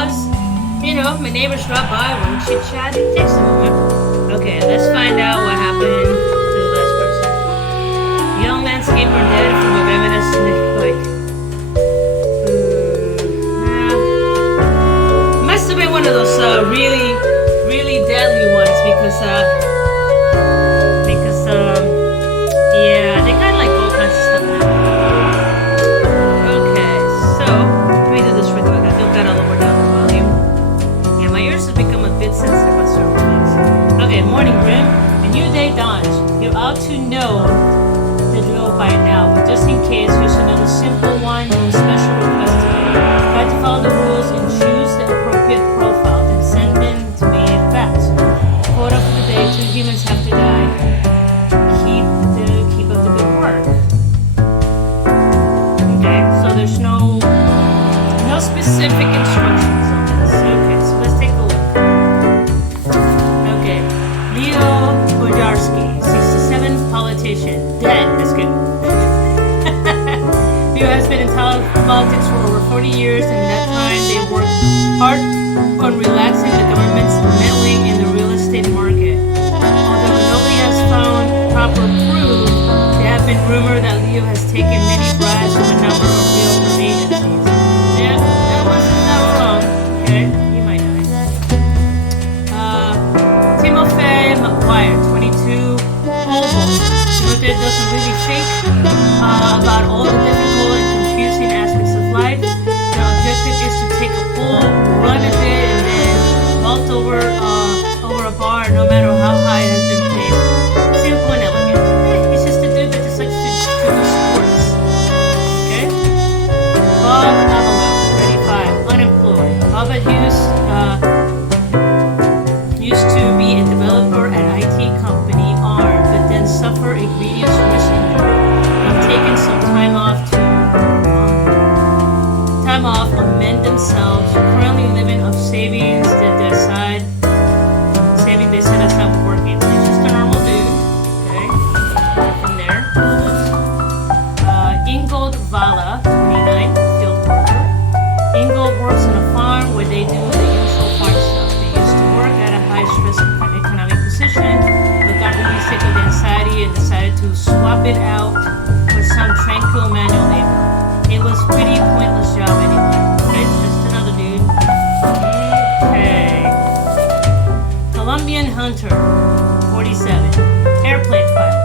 pause. My neighbors drop by, want to chit chat. It takes a moment. Okay, let's find out what happened to the last person. Young landscaper dead from a venomous snake bite. Must have been one of those really, really deadly ones because yeah, they got like all kinds of stuff now. Okay, so let me do this real quick. I feel kind of lower down the volume. Yeah, my ears have become a bit sensitive on certain things. Okay, morning, Grim. A new day dawns. You ought to know the drill by now, but just in case, here's another simple one and special request today. Try to follow the rules and choose the appropriate profile, then send them to me fast. Quote up for the day: 2 humans have to die. Keep up the good work. Okay, so there's no specific instructions on this. Okay, so let's take a look. Okay, Leo Bojarski, 67, politician, dead. That's good. Leo has been in politics for over 40 years, and in that time they worked hard on relaxing the government's meddling in the real estate market. Although nobody has found proper proof, there have been rumors that Leo has taken many bribes from a number of realtor agencies. Yeah, that wasn't that wrong. Okay, you might die. Timofey McGuire, 22, oval. Timothy doesn't really think about all the difficult and confusing aspects of life. The objective is to take a full run at it and then vault over a bar, no matter how high it has been paid. Simple and elegant. He's just a dude that just likes to do sports. Okay? Bob Avalon, 35, unemployed. Bob used to be a developer at IT company ARM, but then suffered a grievous wrist injury and taken some time off to mend themselves. Currently living off savings that they set aside for working. He's just a normal dude. Okay, from there. Ingold Vala, 29, field worker. Ingold works on a farm where they do the usual farm stuff. They used to work at a high-stress economic position, but got really sick of the anxiety and decided to swap it out for some tranquil manual labor. It was pretty pointless job anyway. Okay, just another dude. Okay. Colombian Hunter, 47, airplane pilot.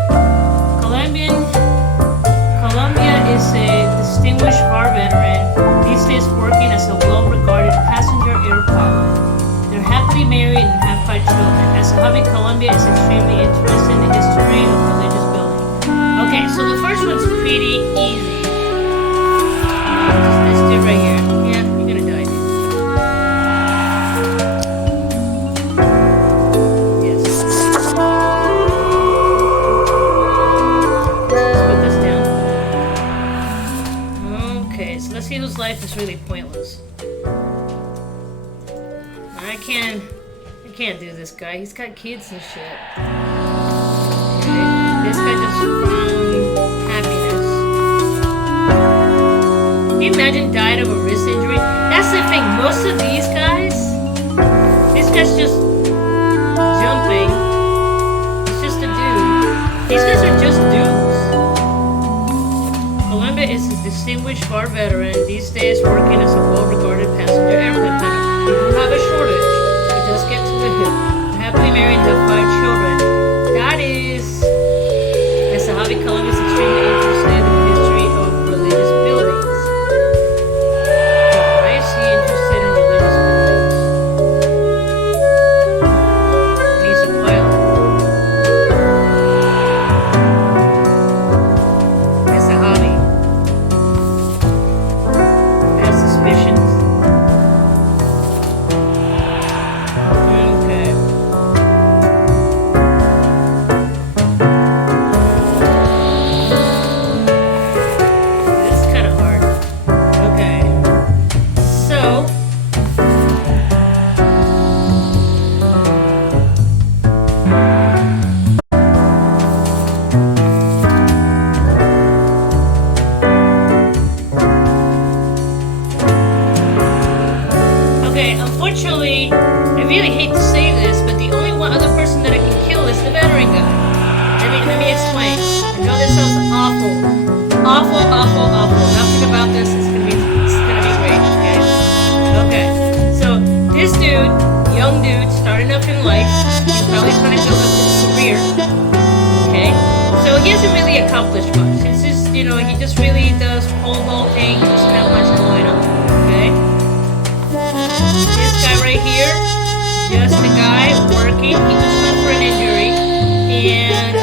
Colombia is a distinguished war veteran, these days working as a well-regarded passenger air pilot. They're happily married and have 5 children. As a hobby, Colombia is extremely interested in the history of religious building. Okay, so the first one's pretty easy. This dude right here. Yeah, you're gonna die, dude. Yes. Let's put this down. Okay, so let's see whose life is really pointless. I can't do this guy. He's got kids and shit. Okay, this guy just found happiness. Can you imagine dying of a wrist injury? That's the thing. Most of these guys, this guy's just jumping. It's just a dude. These guys are just dudes. Colombia is a distinguished war veteran, these days working as a well-regarded passenger airplane pilot. We do have a shortage. It does get to the hip. Happily married to 5 children. That is, as a hobby, Colombia is extremely interested in the history of religious buildings. Why is he interested in religious buildings? And he's a pilot. As a hobby. That's suspicious. Okay, unfortunately, I really hate to say this, but the only one other person that I can kill is the veteran guy. Let me explain. I know this sounds awful. Awful. Nothing about this is gonna be great, okay? Okay. So this dude, young dude, starting up in life, he's probably trying to build up his career. Okay? So he hasn't really accomplished much. It's just, he just really does pole vaulting, he doesn't have much going on. Okay? This guy right here, just a guy working, he just suffered an injury, and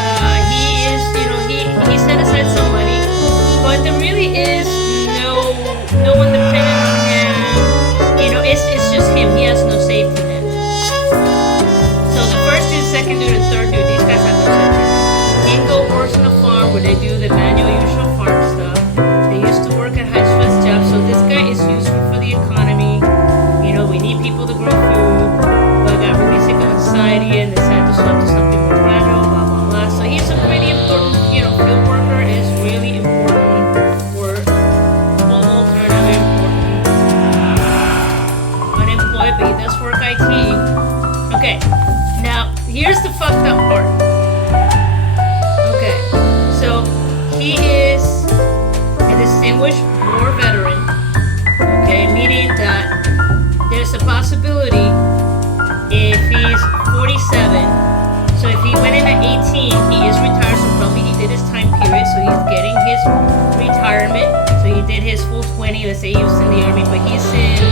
he set aside some money, but there really is no one dependent on him. It's just him. He has no safety net. So the first dude, second dude, and third dude, these guys have no safety net. Ingo works on a farm where they do the manual usual farm stuff. They used to work at high stress jobs, so this guy is useful for the economy. We need people to grow food, but got really sick of society and decided to swap to something more gradual, blah, blah, blah. So he's a pretty important, field worker is really important for home alternative, important. Unemployed, but he does work IT. Okay, now here's the fucked up part. Okay, so he is a distinguished war veteran, okay, meaning that there's a possibility if he's 47, so if he went in at 18, he is retired, so probably he did his time period, so he's getting his retirement, so he did his full 20, let's say he was in the Army, but he's in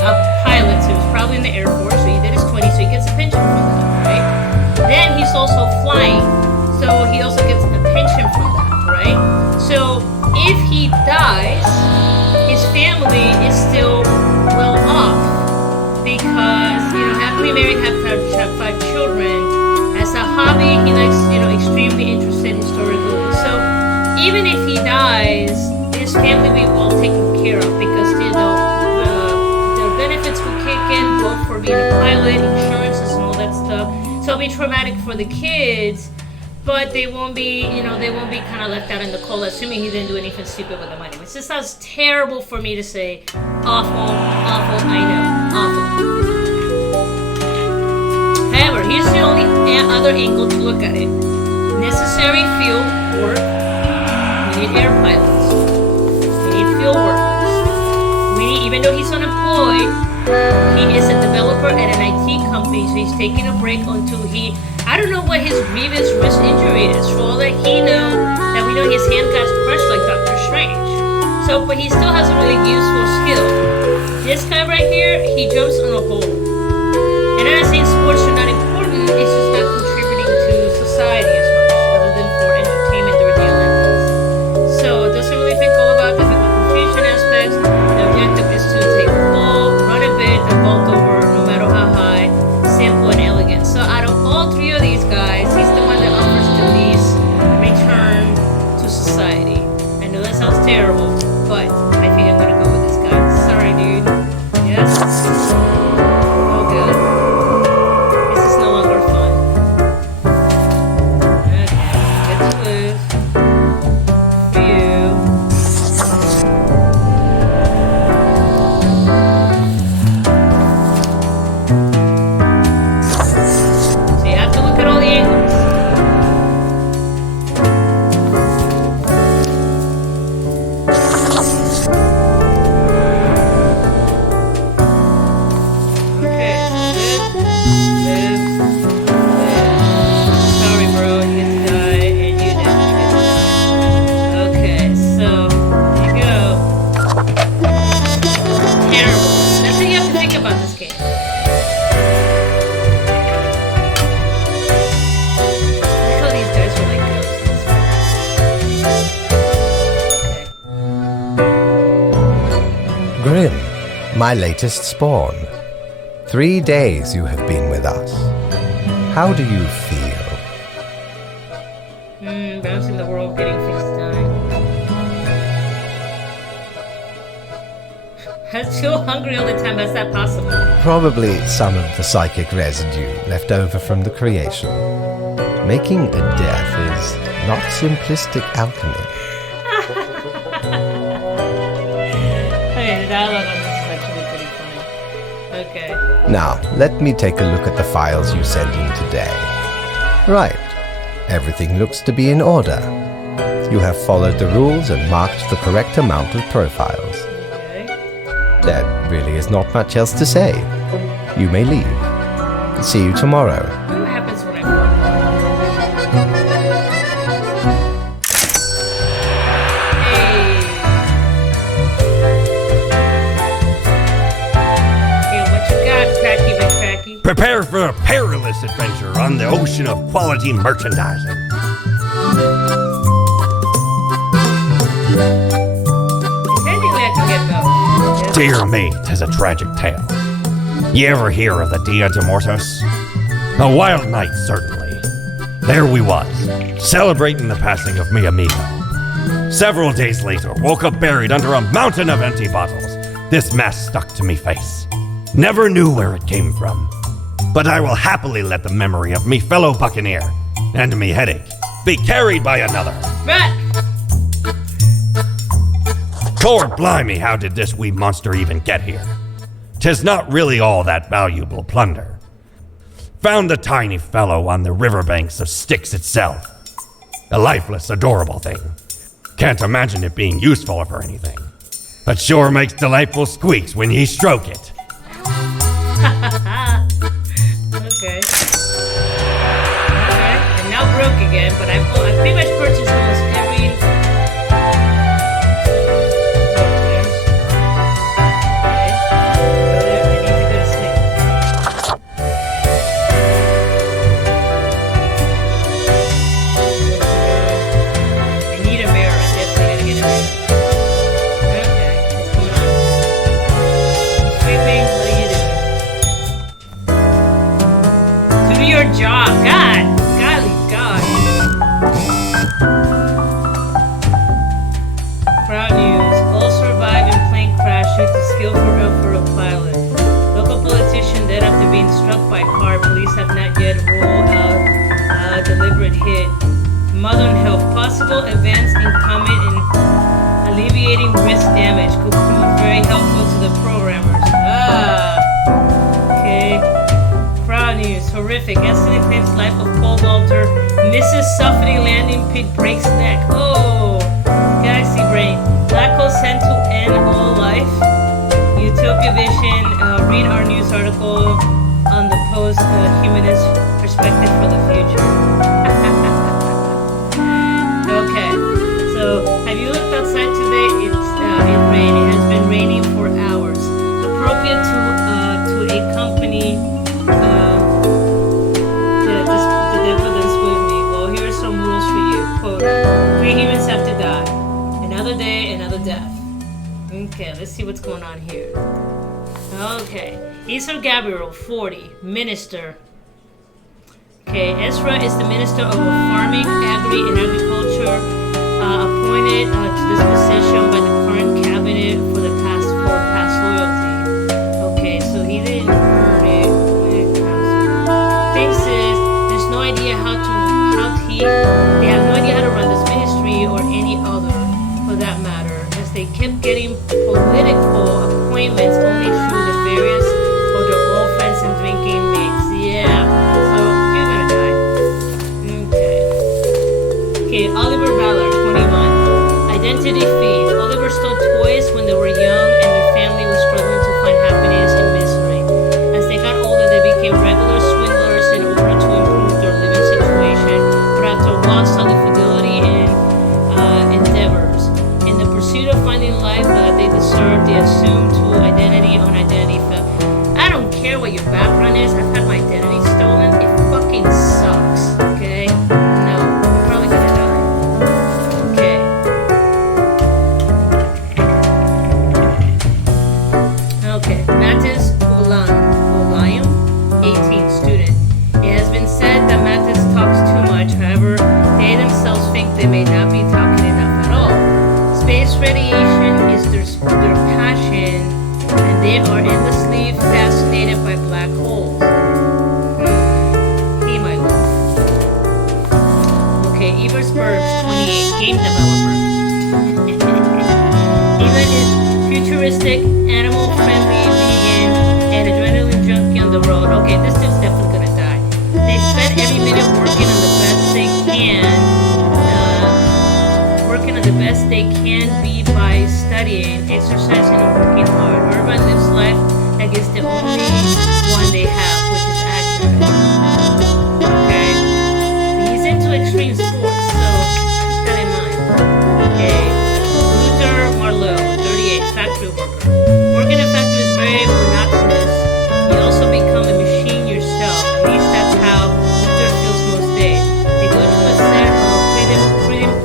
a pilot, so he was probably in the Air Force, so he did his 20, so he gets a pension from that, right? Then he's also flying, so he also gets a pension from that, right? So if he dies, his family is still well off because, happily married, have 5 children. As a hobby, he likes, extremely interested historically. So even if he dies, his family will be well taken care of because, the benefits will kick in both for being a pilot, insurances, and all that stuff. So it'll be traumatic for the kids, but they won't be kind of left out in the cold, assuming he didn't do anything stupid with the money. Which just sounds terrible for me to say. Awful, I know, awful. However, here's the only other angle to look at it. Necessary field work. We need air pilots. We need field workers. Even though he's unemployed, he is a developer at an IT company, so he's taking a break until I don't know what his grievous wrist injury is. For all that we know his hand got crushed like Doctor Strange. So, but he still has a really useful skill. This guy right here, he jumps on a hole. And I'm not saying sports are not important, it's just not contributing to society as much, other than for entertainment during the Olympics. So it doesn't really think all about the confusion aspects. The objective is to take the ball, run a bit, and vault over, no matter how high, simple and elegant. So out of all 3 of these guys, he's the one that offers the least return to society. I know that sounds terrible, but I think I'm gonna go with this guy. Sorry, dude. Yes? Oh, God. This is no longer fun. Okay, get to lose. For you. So you have to look at all the angles. Grim, my latest spawn. 3 days you have been with us. How do you feel? Bouncing the world, getting things done. I'm so hungry all the time. How's that possible? Probably some of the psychic residue left over from the creation. Making a death is not simplistic alchemy. Okay, the dialogue on this is actually pretty funny. Okay. Now, let me take a look at the files you sent in today. Right. Everything looks to be in order. You have followed the rules and marked the correct amount of profiles. Okay. There really is not much else to say. You may leave. See you tomorrow. What happens when I Hey, what you got, Cracky McCracky? Prepare for a perilous adventure on the ocean of quality merchandising. Technically, I can get those. Yeah. Dear me, 'tis a tragic tale. You ever hear of the Dia de Muertos? A wild night, certainly. There we was, celebrating the passing of mi amigo. Several days later, woke up buried under a mountain of empty bottles. This mess stuck to me face. Never knew where it came from. But I will happily let the memory of me fellow buccaneer and me headache be carried by another. But Lord blimey, how did this wee monster even get here? 'Tis not really all that valuable plunder. Found the tiny fellow on the riverbanks of Styx itself. A lifeless, adorable thing. Can't imagine it being useful for anything. But sure makes delightful squeaks when ye stroke it. okay. I'm now broke again, but I pretty much purchased almost every. Job. Golly God. Crowd news. All survive in plane crash due to skillful for a pilot. Local politician dead after being struck by car. Police have not yet ruled out a deliberate hit. Modern health. Possible events in comet and alleviating wrist damage could prove very helpful to the programmers. Okay. Crowd news. Horrific. Accident claims life of Paul Walter. Mrs. Suffering landing pit breaks neck. Oh, galaxy brain. Black hole sent to end all life. Utopia vision. Read our news article on the post-humanist perspective for the future. Okay. So, have you looked outside today? It rained. It has been raining for hours. Appropriate to a company. Three humans have to die. Another day, another death. Okay, let's see what's going on here. Okay, Esau Gabriel, 40, minister. Okay, Ezra is the minister of farming, agri, and agriculture, appointed to this position by the current cabinet for past loyalty. Okay, so he didn't earn it. Things is, there's no idea they have no idea how to run this ministry or any other, for that matter, as they kept getting political appointments only through the various of their old friends and drinking mates. Yeah, so you're gonna die. Okay, Oliver Ballard, 21. Identity thief. Oliver stole toys when they were young and their family was struggling to find happiness in misery. As they got older, they became regular swindlers in order to improve their living situation. After lost all the fidelity and endeavors. In the pursuit of finding life that they deserve, they assume to identity on identity theft. I don't care what your background is. I've had my identity stolen. It fucking sucks. Okay? No, I'm probably gonna die. Okay. Okay. Mattis Ulayum, 18, student. It has been said that Mattis talks too much. However, they themselves think they may not be talking enough at all. Space radiation is their passion, and they are endlessly fascinated by black holes. He might love. Okay, Eversberg's 28, game developer. Even is futuristic, animal-friendly, vegan, and okay, this dude's definitely gonna die. They spend every minute working on the best they can. Working on the best they can be by studying, exercising, and working hard. Everyone lives life like it's the only one they have, which is accurate. Okay? He's into extreme sports, so keep that in mind. Okay. Luther Marlowe, 38, factory worker. Working in a factory is very monotonous. You also become a machine yourself. At least that's how Luther feels most days. They go to a set of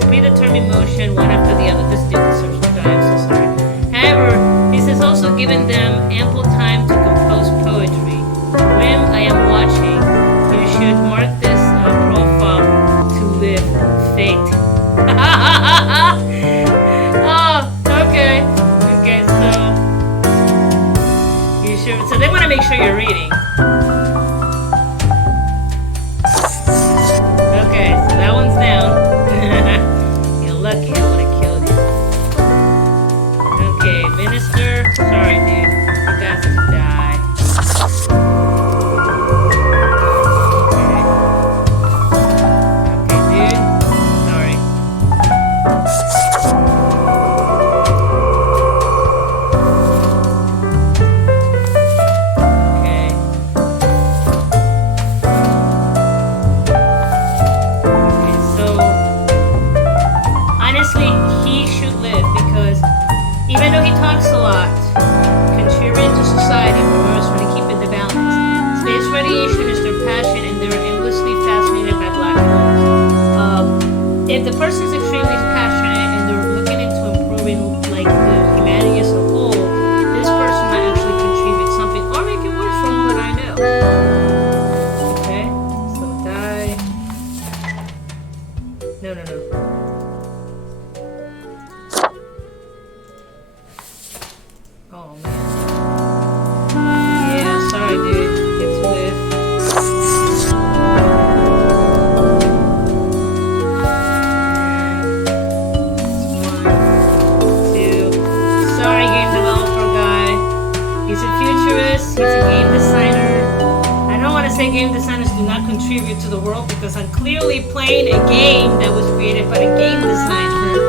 predetermined motion one after the other. This dude deserves to die, I'm so sorry. However, this has also given them ample time to compose poetry. When I am watching, you should mark this profile to live fate. Oh, okay. Okay, so you should. So they want to make sure you're reading. Okay, so that one's down. You're lucky I would have killed you. Okay, minister. Sorry, dude. You got to die. Okay, dude. Sorry. Okay. Okay, so honestly, he should live because even though he talks a lot, contributing to society, remembers when to keep it the balance. Space radiation is their passion and they're endlessly fascinated by black holes. If the person's extremely passionate and they're looking into improving like the humanity as a whole, this person might actually contribute something or make it worse from what I know. Okay, so die. No. Oh man. Yeah, sorry dude. It's with. One, two. Sorry game developer guy. He's a futurist, he's a game designer. I don't want to say game designers do not contribute to the world because I'm clearly playing a game that was created by a game designer,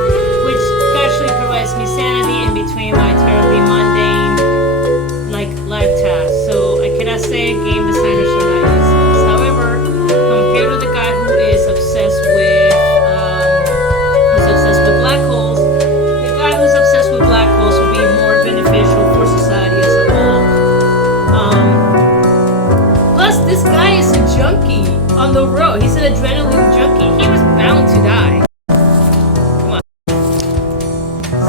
which actually provides me sanity in between my terribly mundane life tasks. So I cannot say game designers are not useless. However, compared to the guy who is obsessed with black holes, the guy who's obsessed with black holes will be more beneficial for society as a whole. Plus, this guy is a junkie on the road. He's an adrenaline junkie. He was bound to die. Come on.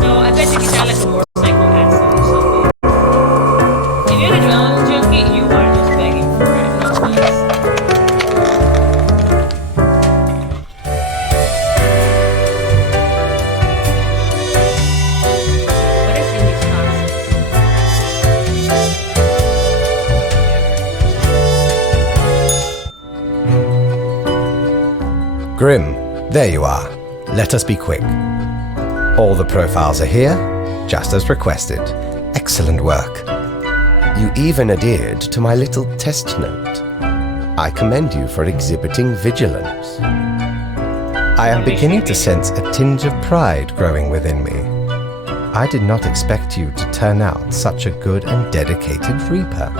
So I bet you he died like a motorcycle accident or something. If you're an adrenaline junkie, you are just begging for it. No place. What is in these boxes? Grim, there you are. Let us be quick. All the profiles are here, just as requested. Excellent work. You even adhered to my little test note. I commend you for exhibiting vigilance. I am beginning to sense a tinge of pride growing within me. I did not expect you to turn out such a good and dedicated Reaper.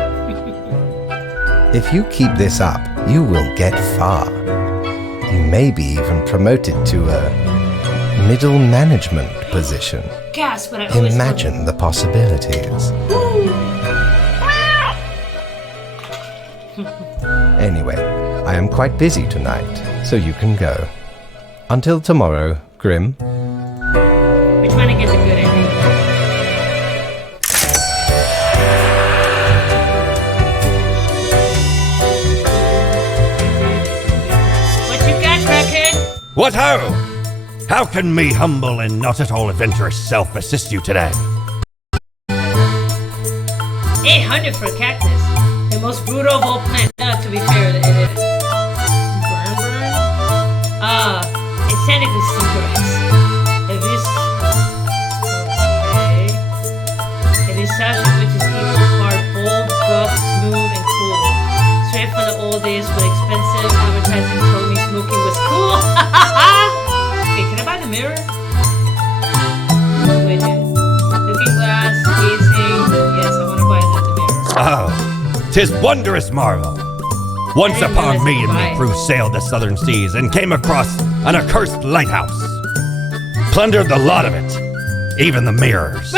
If you keep this up, you will get far. You may be even promoted to a middle management position. Gasp, but I always Imagine the possibilities. Anyway, I am quite busy tonight, so you can go. Until tomorrow, Grim. We're trying to get the good ending. What you got, crackhead? What ho! How can me humble and not at all adventurous self assist you today? 800 for a cactus. The most brutal of all plants. To be fair, it is. Burn? It's technically cigarettes. If this... Okay. It is sash which is equal part bold, buff, smooth, and cool. 'tis wondrous marvel. Once upon me and my crew sailed the southern seas and came across an accursed lighthouse. Plundered the lot of it, even the mirrors.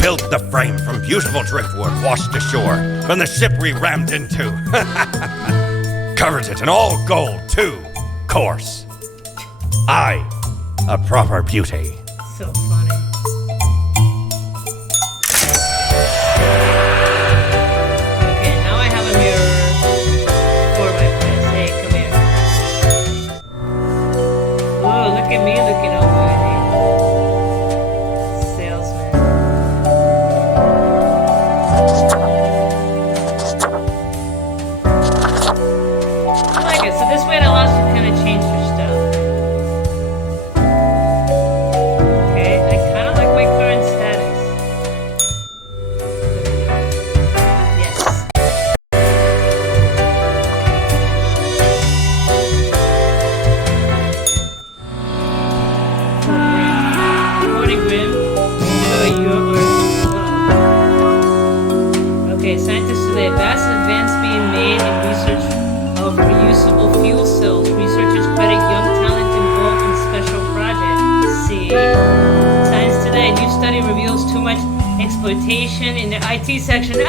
Built the frame from beautiful driftwood washed ashore from the ship we rammed into. Covered it in all gold, too, course. Aye, a proper beauty. So funny. Okay, now I have a mirror for my place. Hey, come here. Oh, look at me looking all pretty. Salesman. I like it. So this way it allows you to kind of change your stuff. Okay, I kind of like my current status. Yes. Morning, Grim. Okay, scientists today. Vast advance being made in research of reusable fuel cells. Researchers credit young talent involved in special projects. See? Science Today. New study reveals too much exploitation in the IT section. Okay.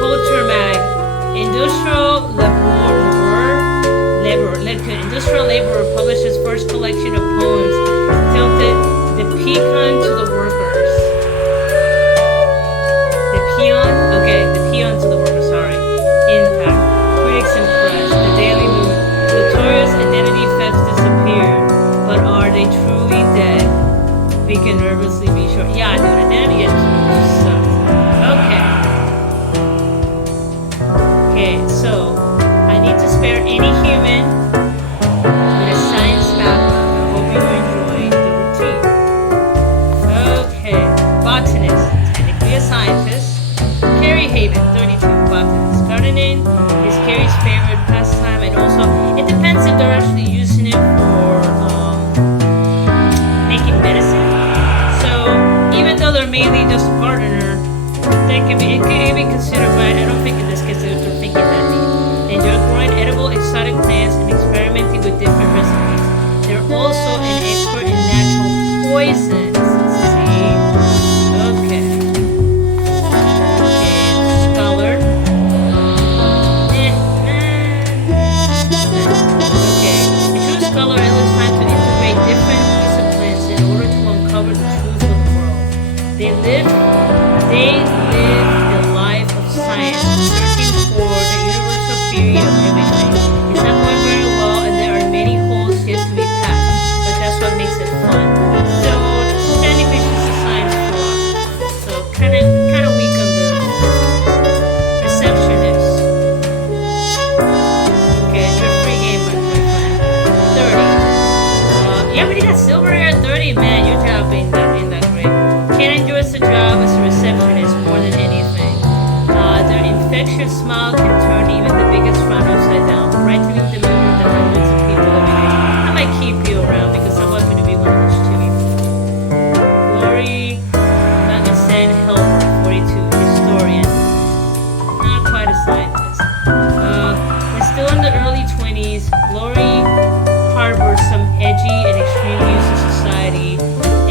Culture Mag. Industrial laborer publishes first collection of poems tilted the pecan to the workers. The peon? Okay, the peon to the workers, sorry. Impact. Critics impressed. The Daily Moon. Notorious identity thefts disappear, but are they truly dead? We can nervously be sure. Yeah, dude, identity is sucks. Okay, so I need to spare any human with a science background. I hope you enjoy the routine. Okay, botanist, technically a scientist. Carrie Haven, 32, botanist. Gardening is Carrie's favorite pastime, and also it depends if they're actually using it for making medicine. So even though they're mainly just a gardener, it can be considered, but I don't think in this case they're thinking that deep. They enjoy growing edible exotic plants and experimenting with different recipes. They're also an expert in natural poisons. See? Okay. Scholar. Okay. A true scholar always tries to integrate different disciplines in order to uncover the truth of the world. They live the life of science, searching for the universal theory of everything. It's not going very well, and there are many holes yet to be patched, but that's what makes it fun. So, technically, she's a science philosopher, so kind of weak on the receptionist. Okay, it's your free game, my friend. 30. Yeah, but you got silver here at 30, man. Your job ain't that great. Ken enjoys the job as a receptionist more than anything. Their infectious smile can turn even the biggest frown upside down, brightening the mood of the hundreds of people every day. I might keep you around because I'm lucky to be one of those two people. Glory Magasan Helper, 42, historian. Not quite a scientist. When still in the early 20s, Glory harbors some edgy and extreme views of society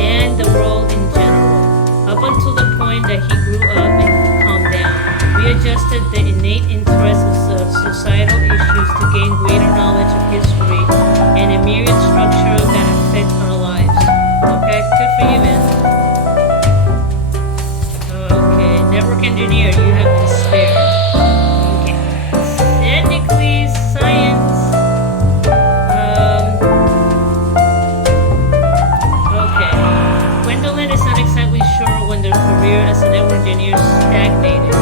and the world in general, up until the point that he grew up and calmed down, readjusted the innate interests of societal issues to gain greater knowledge of history and a myriad structure that affect our lives. Okay, good for you, man. Okay, network engineer, you have been spared. Okay, technically science. Okay, Gwendolyn is not exactly sure when their career as a network engineer stagnated.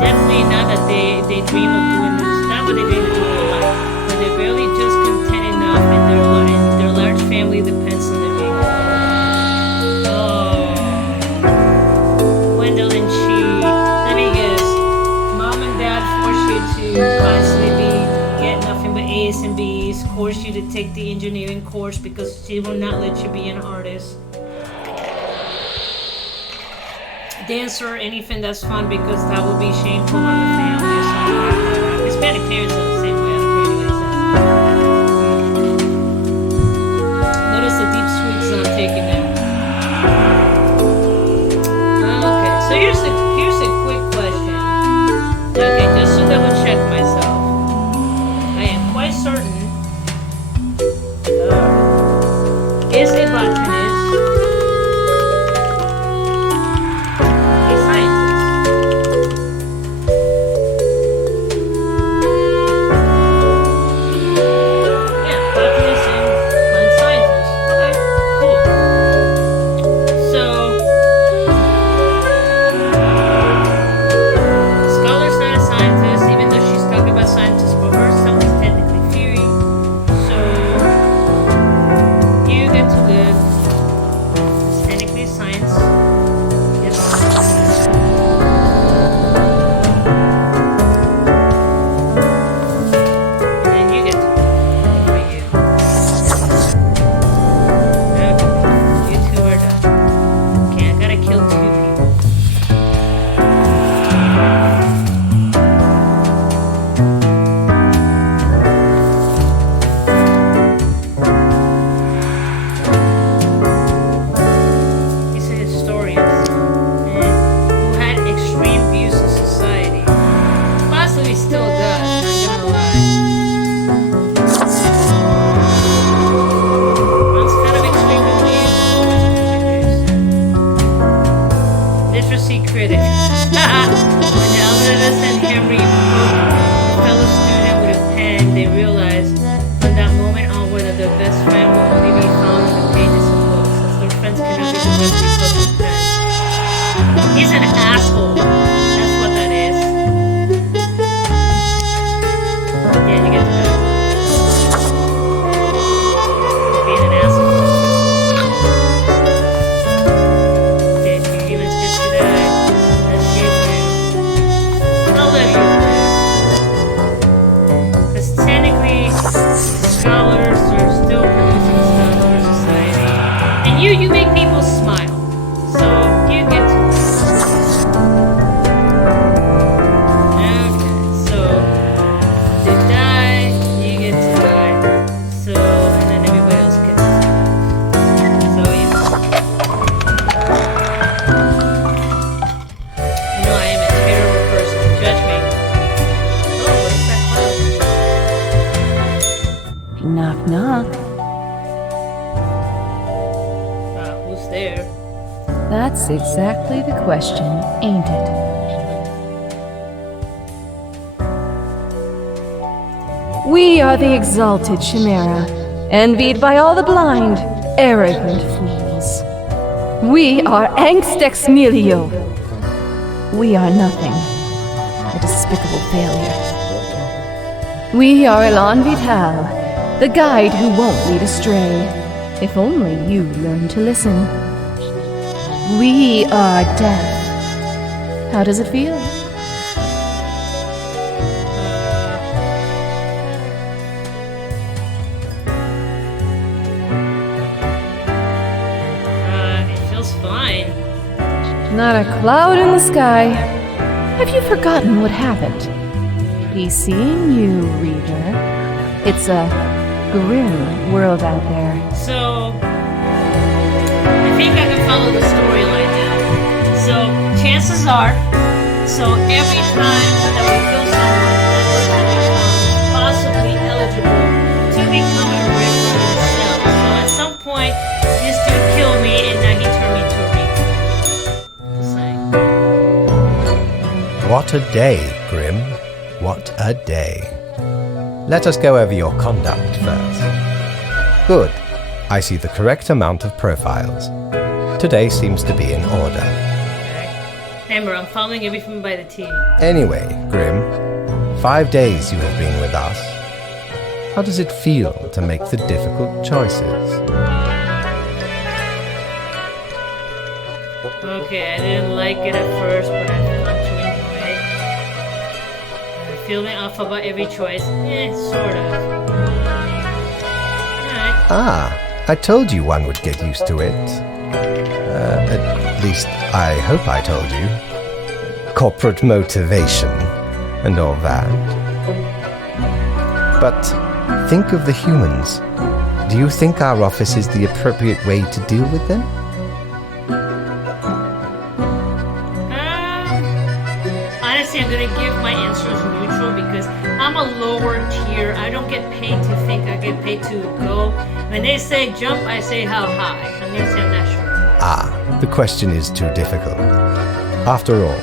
Definitely not that they dream of doing this, not what they dream of doing in life, but they're barely just content enough, and their large family depends on their income. Oh, Gwendolyn, let me guess, mom and dad force you to constantly get nothing but A's and B's, force you to take the engineering course because she will not let you be an artist. dancer or anything that's fun because that would be shameful on the family or something. Hispanic parents are the same way. I don't care what he says. Notice the deep sweets that I'm taking there. Okay, so here's a quick question. Okay, just to double check myself. I am quite certain. Is a botanist a scientist? Yeah, botanist and plant scientist. Okay, cool. So, Scholar's not a scientist, even though she's talking about scientists for herself. It's technically theory. So, you get to live. It's technically science. Yes. And then you get to live. For you. Okay. You two are done. Okay, I gotta kill 2 people. He's a historian who had extreme views of society. Possibly still does, not gonna lie. One's kind of extreme beliefs. Literacy critic. When the adolescent Henry poked a fellow student with a pen, they realized from that moment onward that their best friend will only be found on the pages of books, as their friends cannot be directly put in pen. He's an asshole. That's what that is. Yeah, you get that. Being an asshole. Okay, 2 humans get to die. That's you too. I'll let you live. Because technically, scholars are still producing stuff for society. And you make people smile. So, you get to live. Okay, so, they die, you get to die. So, and then everybody else gets to live. So, you know I am a terrible person. Judge me. Oh, what's that cloud? Knock, knock. Who's there? That's exactly the question, ain't it? We are the exalted Chimera, envied by all the blind, arrogant fools. We are angst ex nihilo. We are nothing, a despicable failure. We are Elan Vital, the guide who won't lead astray, if only you learn to listen. We are death. How does it feel? It feels fine. Not a cloud in the sky. Have you forgotten what happened? Be seeing you, reader. It's a grim world out there. So, I think I can follow the storyline now. So, chances are, every time that we kill someone, that person becomes possibly eligible to become a reaper himself. So, at some point, this dude killed me and now he turned me into a reaper. Just saying. What a day, Grim. What a day. Let us go over your conduct first. Good. I see the correct amount of profiles. Today seems to be in order. Remember, I'm following everything by the T. Anyway, Grim, 5 days you have been with us. How does it feel to make the difficult choices? Okay, I didn't like it at first, but I've come to enjoy it. I'm feeling off about every choice. Sort of. Alright. Ah, I told you one would get used to it. At least, I hope I told you. Corporate motivation and all that. But think of the humans. Do you think our office is the appropriate way to deal with them? Honestly, I'm gonna give my answers neutral because I'm a lower tier. I don't get paid to think. I get paid to go. When they say jump, I say how high. I'm gonna say I'm not sure. The question is too difficult. After all,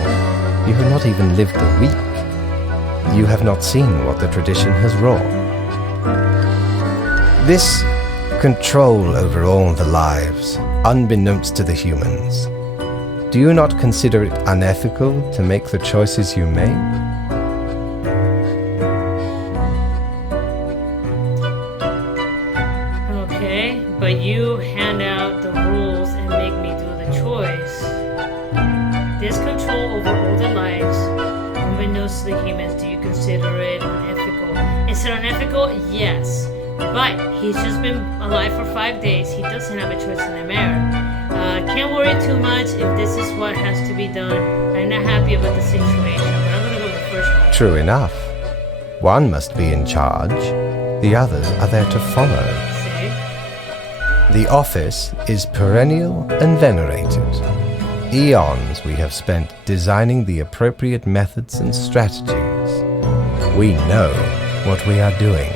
you have not even lived a week. You have not seen what the tradition has wrought. This control over all the lives, unbeknownst to the humans. Do you not consider it unethical to make the choices you make? Okay, but you hand out the rules and make me do the choice. This control over all the lives, unbeknownst to the humans, do you consider it unethical? Is it unethical? Yes. But he's just been alive for 5 days. He doesn't have a choice in the matter. Can't worry too much if this is what has to be done. I'm not happy about the situation, but I'm gonna go with the first one. True enough. One must be in charge. The others are there to follow. See? The office is perennial and venerated. Eons we have spent designing the appropriate methods and strategies. We know what we are doing.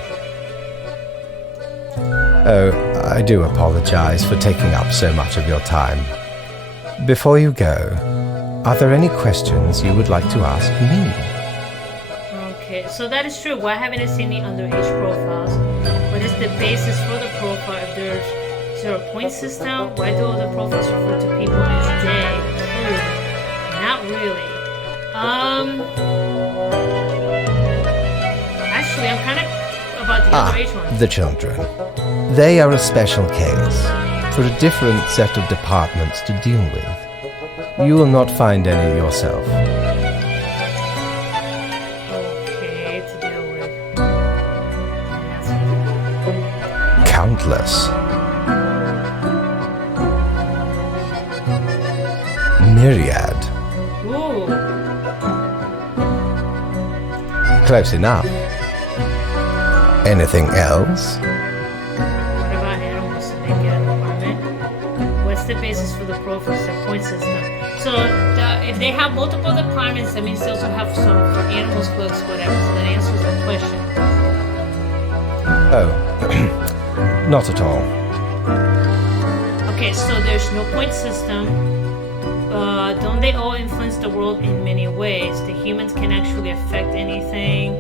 Oh, I do apologize for taking up so much of your time. Before you go, are there any questions you would like to ask me? Okay, so that is true. Why haven't I seen the underage profiles? What is the basis for the profile? If is there a point system? Why do all the profiles refer to people as they? True. Not really. Actually, I'm kind of about the underage one. The children. They are a special case, for a different set of departments to deal with. You will not find any yourself. Okay, to deal with. Countless. Myriad. Ooh. Close enough. Anything else? What about animals? Did they get a department? What's the basis for the profiles, the point system? So if they have multiple departments, that means they also have some for animals, books, whatever. So that answers the question. Oh, not at all. Okay, so there's no point system. Don't they all influence the world in many ways? The humans can actually affect anything.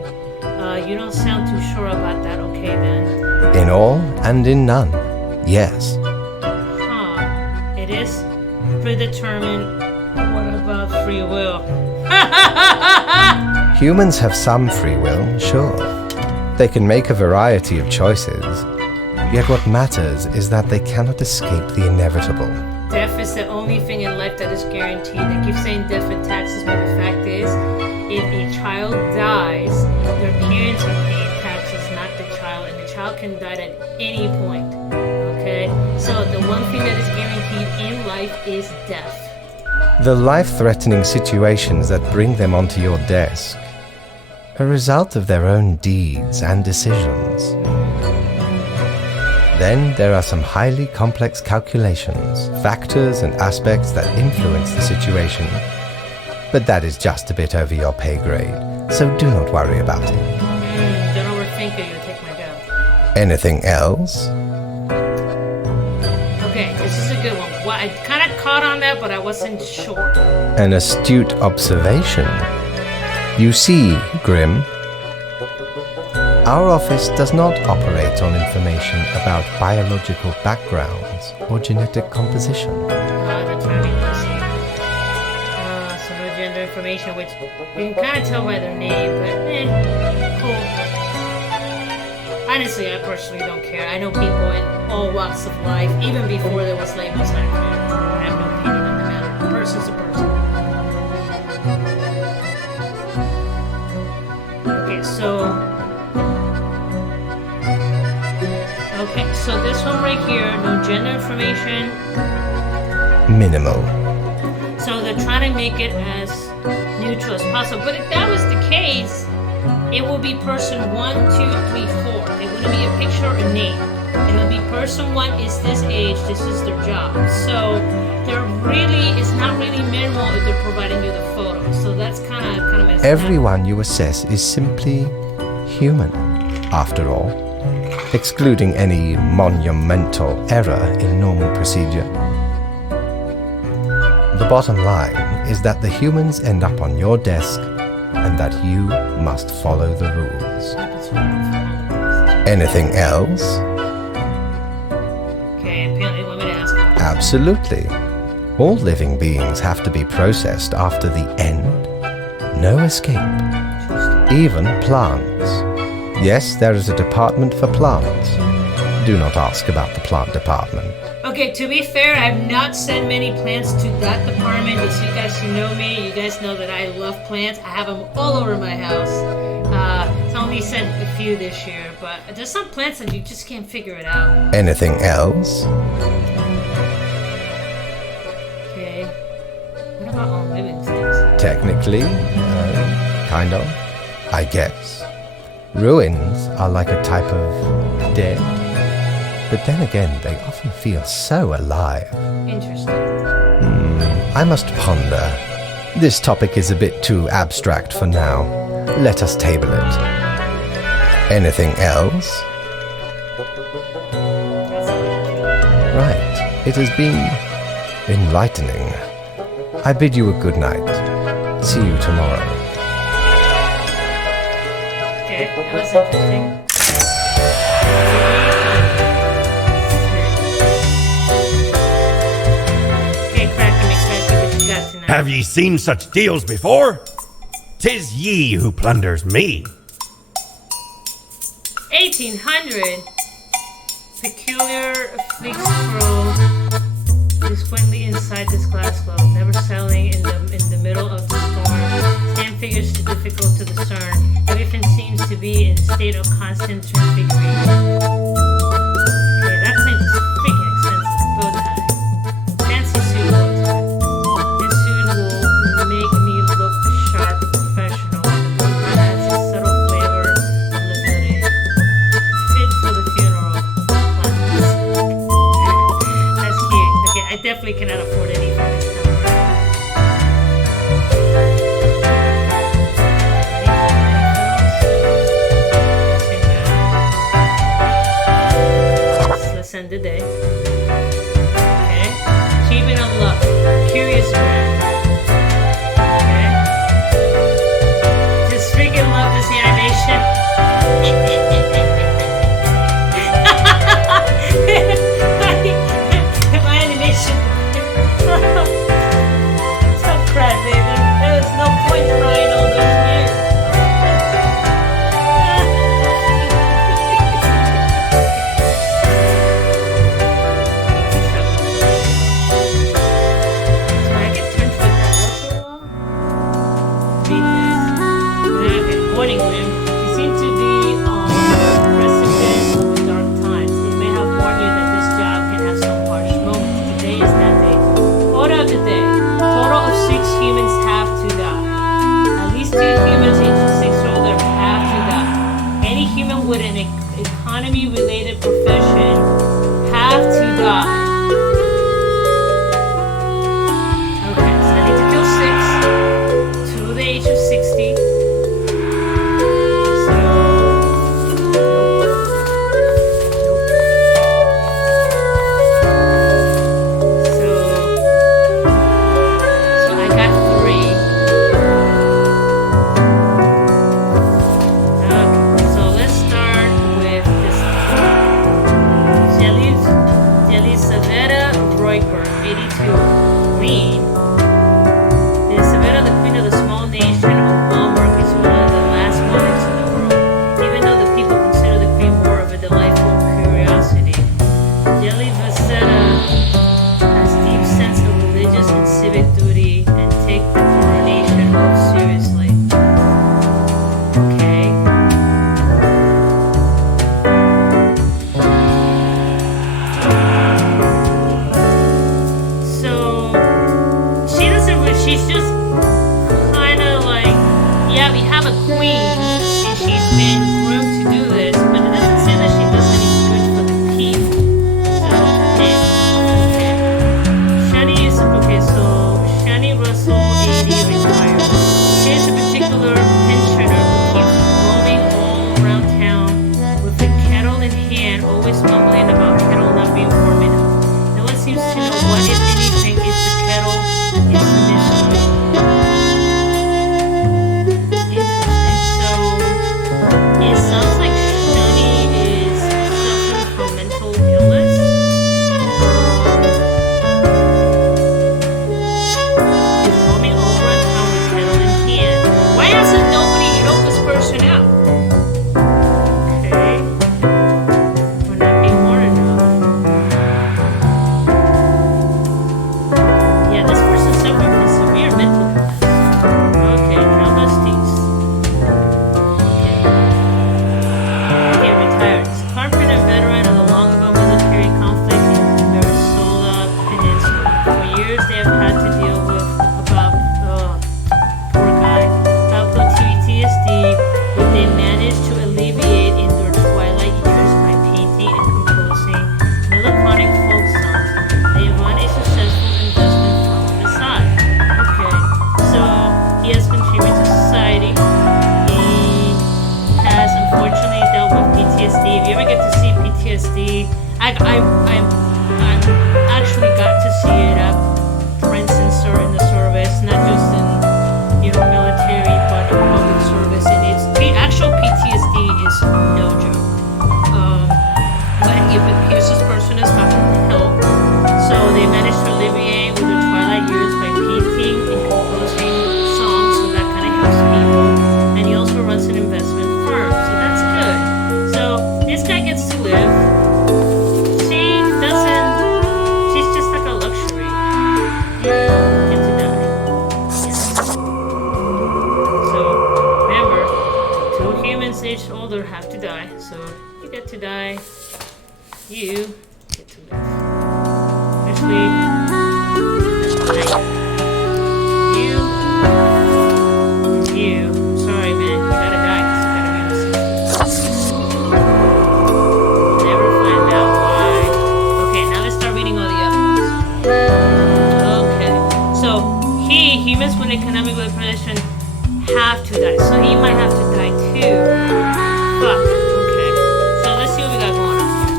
You don't sound too sure about that. Okay, then. In all and in none. Yes. Huh. It is predetermined. What about free will? Humans have some free will, sure. They can make a variety of choices. Yet what matters is that they cannot escape the inevitable. Death is the only thing in life that is guaranteed. They keep saying death with taxes, but the fact is, if a child dies, their parents are paying taxes, not the child, and the child can die at any point. Okay? So the one thing that is guaranteed in life is death. The life-threatening situations that bring them onto your desk, a result of their own deeds and decisions. Then there are some highly complex calculations, factors and aspects that influence the situation. But that is just a bit over your pay grade, so do not worry about it. Don't overthink it, you'll take my job. Anything else? Okay, this is a good one. Well, I kind of caught on that, but I wasn't sure. An astute observation. You see, Grimm, our office does not operate on information about biological backgrounds or genetic composition. That's really interesting. So no gender information, which you can kind of tell by their name, but cool. Honestly, I personally don't care. I know people in all walks of life, even before there was labels. I have no opinion on the matter. A person's a person. Okay, so this one right here, no gender information. Minimal. So they're trying to make it as neutral as possible. But if that was the case, it would be person 1, 2, 3, 4. It wouldn't be a picture or a name. It would be person 1 is this age, this is their job. So it's not really minimal if they're providing you the photos. So that's kind of messed up. Everyone you assess is simply human, after all, excluding any monumental error in normal procedure. The bottom line is that the humans end up on your desk and that you must follow the rules. Anything else? Okay, apparently you want me to ask him. Absolutely. All living beings have to be processed after the end. No escape. Even plants. Yes, there is a department for plants. Do not ask about the plant department. Okay, to be fair, I have not sent many plants to that department. As you guys who know me, you guys know that I love plants. I have them all over my house. I only sent a few this year, but there's some plants that you just can't figure it out. Anything else? Okay. What about all living things? Technically, kind of, I guess. Ruins are like a type of dead. But then again, they often feel so alive. Interesting. I must ponder. This topic is a bit too abstract for now. Let us table it. Anything else? Right. It has been enlightening. I bid you a good night. See you tomorrow. Okay, that was interesting. Have ye seen such deals before? 'Tis ye who plunders me. 1800. Peculiar fixed pearl. Discreetly inside this glass globe, never settling in the middle of the storm. Stand figures too difficult to discern. Everything seems to be in a state of constant transfiguration. Okay, that thing is freaking expensive. Bow tie. Fancy suit bow tie. This suit will make me look sharp and professional. The bow tie adds a subtle flavor of nobility. Fit for the funeral. That's cute. Okay, I definitely cannot afford any of this stuff. she's just kind of like, yeah, we have a queen, and she's been groomed to do this, but it doesn't say that she does any good for the people. So, Shani is okay. So Shani Russell, 80, retired. She is a particular pensioner who keeps roaming all around town with a kettle in hand, always mumbling about kettle not being warm enough. No one seems to know what, if anything, is the kettle. It's the mystery. Interesting. So it sounds like Shani is suffering from mental illness. Is roaming all around town with kettle in hand. Why hasn't nobody helped this person out? Okay. We're not being warned enough. Yeah, this person's suffering from severe mental illness. Okay, Dramastis. Okay. Okay, retired. He's a carpenter veteran of the long-ago military conflict in the Marisola Peninsula. For years, they have had to deal with poor guy, about PTSD, but they managed to alleviate in their twilight years by painting and composing melancholic folk songs. They run a successful investment fund on the side. Okay, so he has contributed to society. He has unfortunately dealt with PTSD. If you ever get to see PTSD, I actually got to see it at, for instance, or in the service, not just in military, but in public service, and it's the actual PTSD is no joke. But if this person is having help, so they managed to alleviate with their twilight years by painting and composing songs, so that kind of helps people. And he also runs an investment firm, so that's good. So this guy gets to live. She doesn't. She's just like a luxury. Yeah, get to die. So remember, 2 humans aged older have to die. So you get to die. You get to live. Actually, you. Sorry, man. You gotta die. 'Cause you gotta be in the system. Never find out why. Okay, now let's start reading all the other ones. Okay, so humans with economic reproduction have to die. So he might have to die too. Fuck. Okay, so let's see what we got going on here.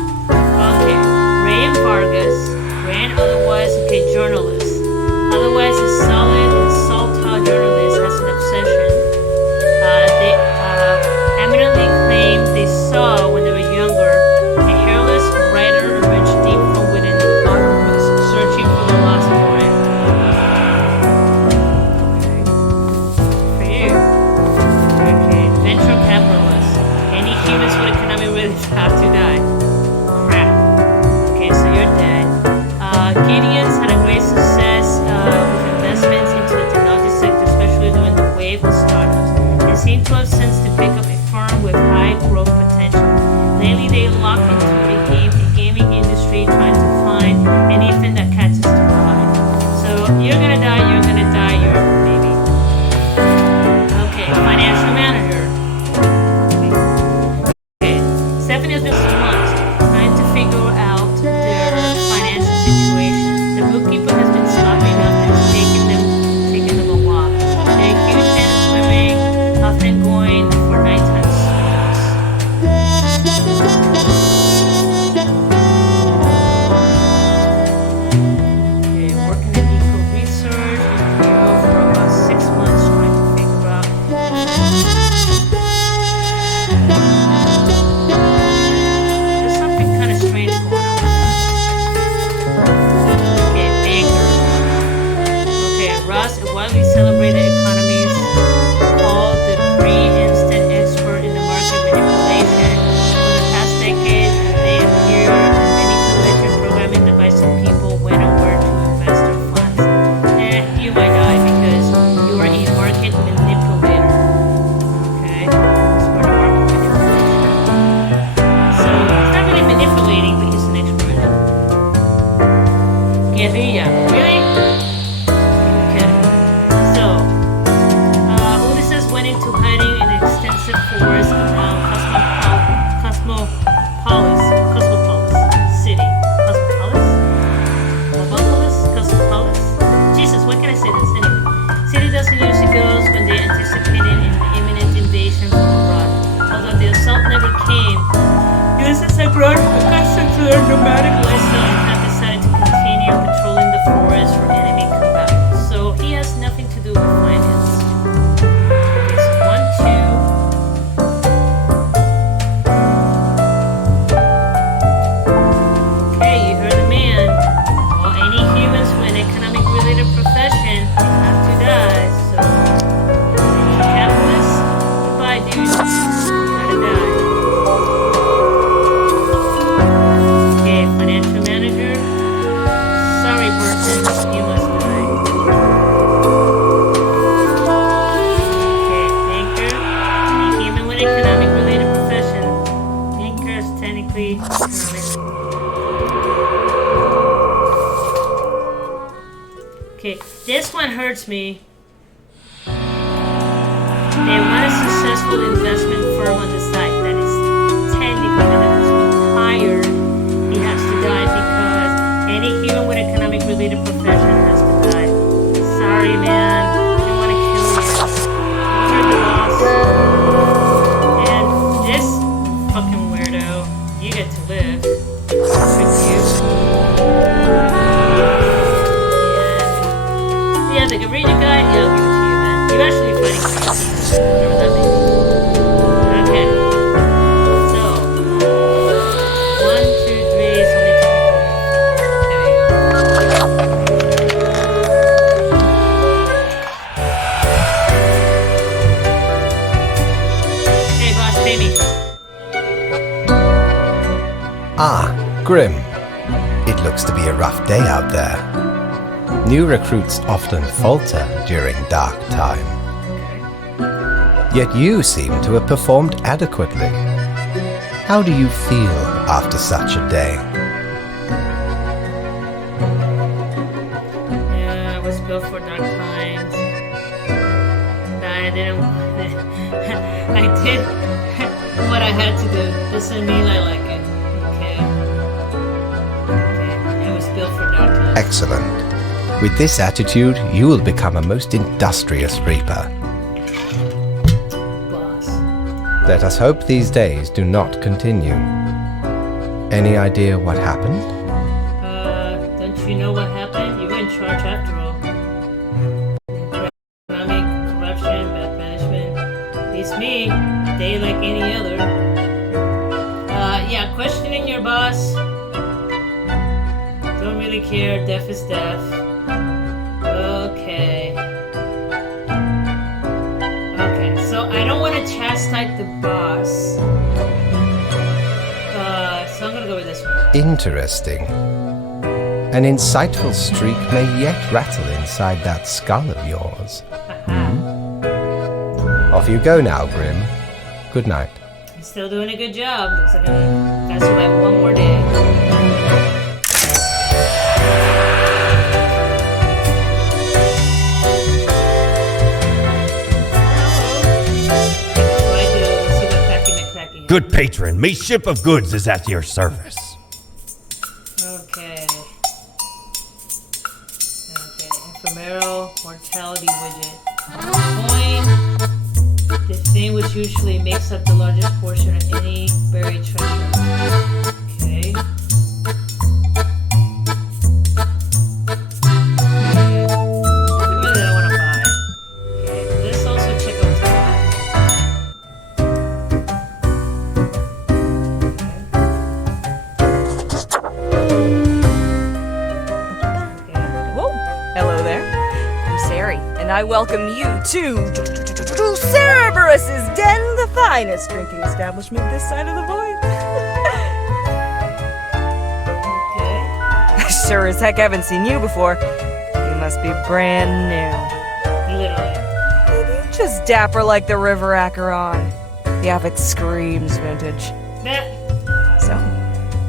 Okay, Ray Vargas. Ray, otherwise, journalist. Otherwise, a solid and saltine journalist has an obsession. They eminently claim they saw when they were younger a hairless writer emerge deep from within the darkness, searching for the lost boy. Okay. For you. Okay. Venture capitalist. Any humans with economic risks have to die. Crap. Okay, so you're dead. Gideon's had a great success with investments into the technology sector, especially during the wave of startups. They seem to have since to pick up a firm with high growth potential. Lately, they lock into the gaming industry, trying to find anything that catches their eye. So you're gonna die, you're a baby. Okay, financial manager. Okay, Stephanie has been for months trying to figure out their financial situation. The bookkeeper has been sloppy enough and it's taking them a while. They're huge fan of swimming, often going for nighttime swims. Okay, working in eco research in Europe for about 6 months, trying to figure out. There's something kind of strange going on. Okay, banker. Okay, Ross, a widely celebrated economist called the pre-instant expert in the market manipulation. For the past decade, they appear on many television programming advising people when and where to invest their funds. You might die because you are a market manipulator. Okay, it's part of market manipulation. So he's not really manipulating, but he's an expert. Guerrilla, really? Okay. anticipated an imminent invasion from abroad. Although the assault never came, USS had grown accustomed to their nomadic lifestyle and had decided to continue patrolling the forest for enemy combatants. So he has nothing to do with finance. Okay, so 1, 2. Okay, you heard the man. Well, any humans with an economic related profession have to die. So, any capitalists, goodbye, dude. You gotta die. Okay, financial manager. Sorry, person, you must die. Okay, banker. Any human with economic related profession. Banker is technically economic. Okay, this one hurts me. They want a successful investment firm on the site. That is technically when the husband hired, he has to die because any human with economic related profession has to die. Sorry, man. I don't want to kill you. You're the boss. And this fucking weirdo, you get to live. Good for you. Yeah, the Garena guy, yeah, I'll give it to you, man. You're actually fighting for your team. Whatever that means. Okay. So, 1, 2, 3, somebody take me home. There we go. Hey, boss, pay me. Ah, Grim. It looks to be a rough day out there. New recruits often falter during dark time. Yet you seem to have performed adequately. How do you feel after such a day? Yeah, I was built for dark times. I didn't. I did what I had to do. Doesn't mean I like it. Okay. Okay. I was built for dark times. Excellent. With this attitude, you will become a most industrious reaper. Boss. Let us hope these days do not continue. Any idea what happened? Don't you know what happened? You were in charge after all. Economic corruption, bad management. It's me, a day like any other. Yeah, questioning your boss. Don't really care, death is death. Okay. Okay, so I don't want to chastise the boss. So I'm gonna go with this one. Interesting. An insightful streak may yet rattle inside that skull of yours. Off you go now, Grim. Good night. He's still doing a good job. Looks like I gotta survive one more day. Good patron, me ship of goods is at your service. Okay. Okay. Ephemeral mortality widget. Coin. The thing which usually makes up the largest portion of any buried treasure. Okay. Really, I want to buy. Okay. Let's also check out top. Whoa! Hello there. I'm Sari, and I welcome you to Cerberus's Den, the finest drinking establishment this side of the void. Okay. I sure as heck haven't seen you before. You must be brand new. Literally. Maybe just dapper like the river Acheron. The outfit screams vintage. That. So,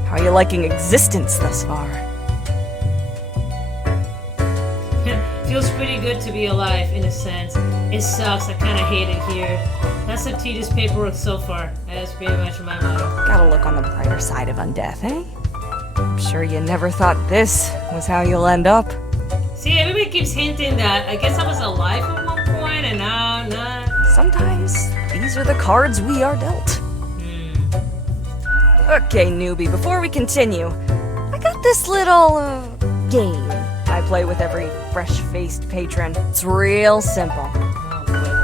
how are you liking existence thus far? Feels pretty good to be alive, in a sense. It sucks, I kinda hate it here. That's the tedious paperwork so far. That's pretty much my motto. Gotta look on the brighter side of undeath, eh? I'm sure you never thought this was how you'll end up. See, everybody keeps hinting that I guess I was alive at one point and now not. Sometimes these are the cards we are dealt. Okay, newbie, before we continue, I got this little game I play with every fresh-faced patron. It's real simple.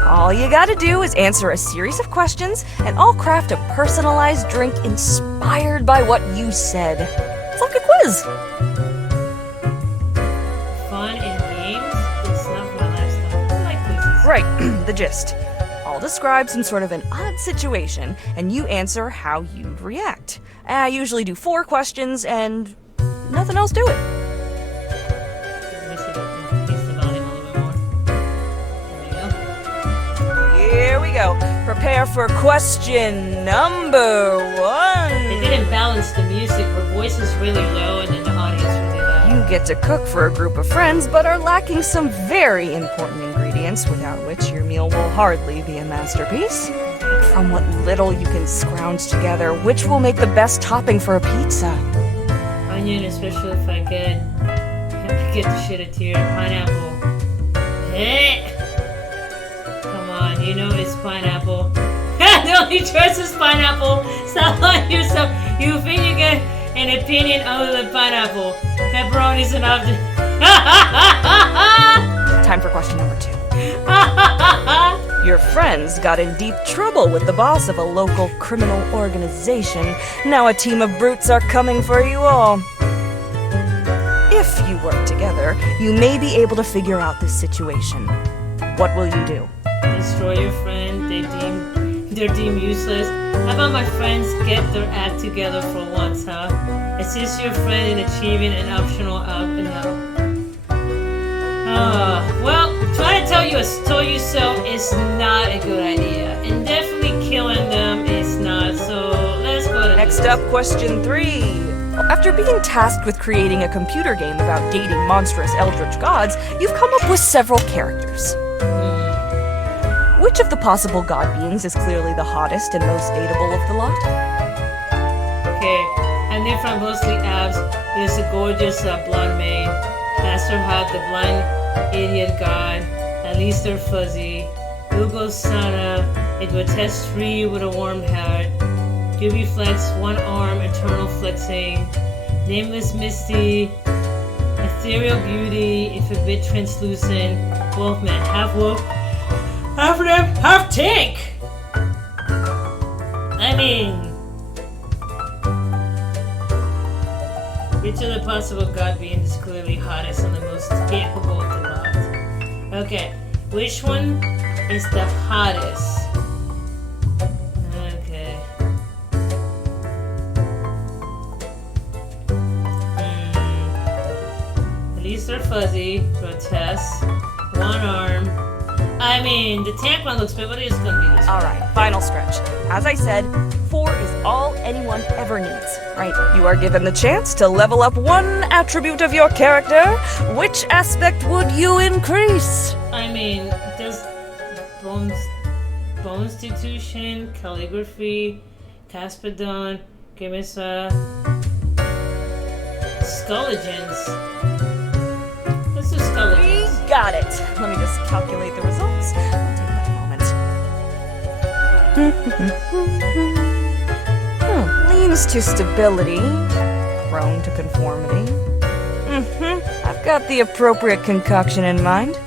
All you gotta do is answer a series of questions, and I'll craft a personalized drink inspired by what you said. It's like a quiz. Fun and games? It's not my lifestyle. I like quizzes. Right, the gist. I'll describe some sort of an odd situation, and you answer how you'd react. I usually do 4 questions and nothing else to it. Let me see if I can increase the volume a little bit more. There we go. Here we go. Prepare for question number 1. They didn't balance the music. Her voice is really low and then the audience really loud. You get to cook for a group of friends, but are lacking some very important ingredients without which your meal will hardly be a masterpiece. From what little you can scrounge together, which will make the best topping for a pizza? Onion, especially if I get the shit a tear. Pineapple. Hey! Come on, you know it's pineapple. The only choice is pineapple. Stop on yourself. You think you get an opinion other than pineapple. Pepperoni's enough to... Time for question number 2. Your friends got in deep trouble with the boss of a local criminal organization. Now a team of brutes are coming for you all. If you work together, you may be able to figure out this situation. What will you do? Destroy your friend. They're deemed useless. How about my friends get their act together for once, huh? Assist your friend in achieving an optional no. Well, trying to tell you so is not a good idea. And definitely killing them is not, so let's go to Next up, question 3. After being tasked with creating a computer game about dating monstrous eldritch gods, you've come up with several characters. Which of the possible god beings is clearly the hottest and most dateable of the lot? Okay, I'm named from mostly abs. There's a gorgeous blonde maid. Master had the blind idiot god. At least they're fuzzy. Google Sana, a grotesque tree with a warm heart. Gibby Flex, one arm, eternal flexing. Nameless Misty, ethereal beauty, if a bit translucent. Wolfman, half wolf, half lamb, half tank! I mean, which of the possible god beings is clearly hottest and the most capable of the lot? Okay, which one is the hottest? Okay. At least they're fuzzy, grotesque, one arm. I mean, the tank one looks good, but it's gonna be this one. Alright, final stretch. As I said, 4 is all anyone ever needs, right? You are given the chance to level up one attribute of your character. Which aspect would you increase? I mean, does Bonstitution, Calligraphy, Caspidon, Grimisa, Skulligence. Let's do Skulligence. Got it. Let me just calculate the results. I'll take that a moment. Leans to stability, prone to conformity. I've got the appropriate concoction in mind.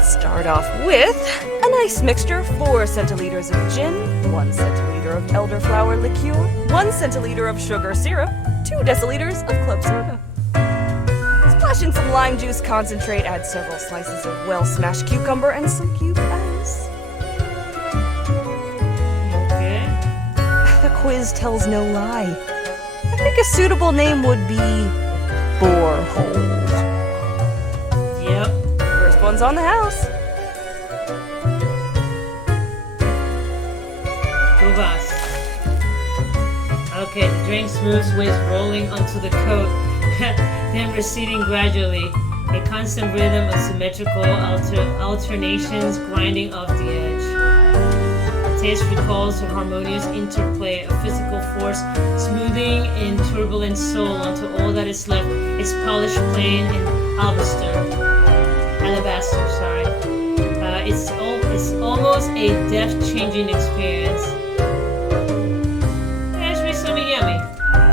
Start off with a nice mixture: 4 centiliters of gin, 1 centiliter of elderflower liqueur, 1 centiliter of sugar syrup, 2 deciliters of club soda. Splash in some lime juice concentrate, add several slices of well-smashed cucumber and some cube ice. Okay. The quiz tells no lie. I think a suitable name would be Borehole. Yep. First one's on the house. Go boss. Okay, the drink moves waves rolling onto the coat, then proceeding gradually. A constant rhythm of symmetrical alternations grinding off the edge. The taste recalls the harmonious interplay of physical force, smoothing in turbulent soul onto all that is left. Its polished plain and alabaster, sorry. was a death-changing experience. There's me some yummy.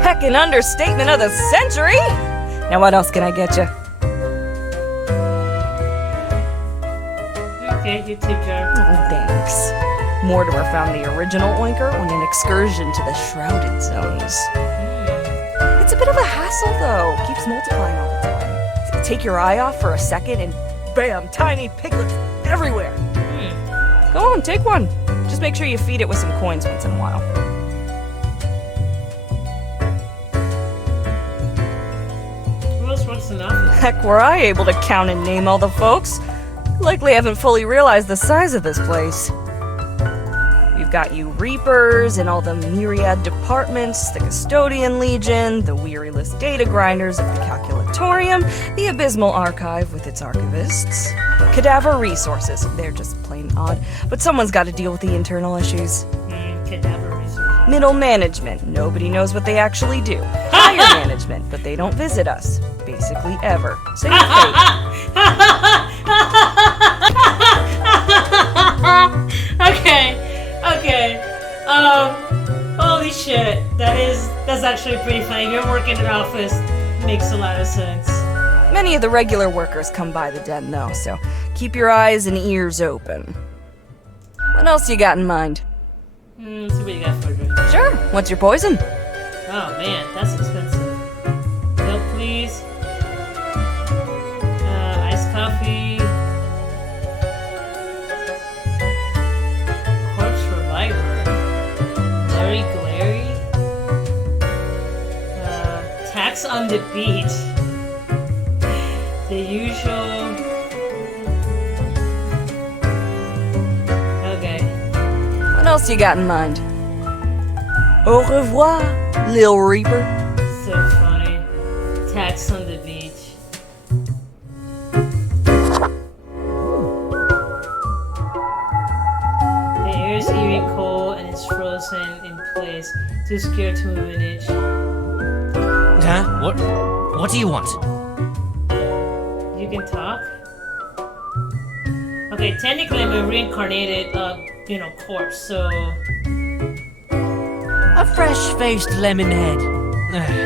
Heckin' understatement of the century! Now what else can I get you? Okay, your tip jar. Oh, thanks. Mortimer found the original oinker on an excursion to the Shrouded Zones. It's a bit of a hassle, though. Keeps multiplying all the time. Take your eye off for a second and bam, tiny piglets everywhere. Go on, take one. Just make sure you feed it with some coins once in a while. Who else works in office? Heck, were I able to count and name all the folks? Likely haven't fully realized the size of this place. We've got you Reapers and all the myriad departments, the Custodian Legion, the weariless data grinders of the Calculatorium, the Abysmal Archive with its archivists, Cadaver Resources, they're just plain odd, but someone's got to deal with the internal issues. Cadaver resources. Middle Management, nobody knows what they actually do. Higher Management, but they don't visit us, basically ever. Same fate. Okay. Holy shit. That's actually pretty funny. You're working in an office. Makes a lot of sense. Many of the regular workers come by the den, though, so keep your eyes and ears open. What else you got in mind? Let's see what you got for a drink. Sure. What's your poison? Oh man, that's expensive. Milk, please. Iced coffee. Corpse Reviver. Larry Glary. Tax on the beach. The usual. Okay. What else you got in mind? Au revoir, Lil Reaper. So funny. Tax on the beach. The air is eerie cold and it's frozen in place. Too scared to move an inch. Huh? What do you want? You can talk? Okay, technically I'm a reincarnated, corpse, so... A fresh-faced lemonhead.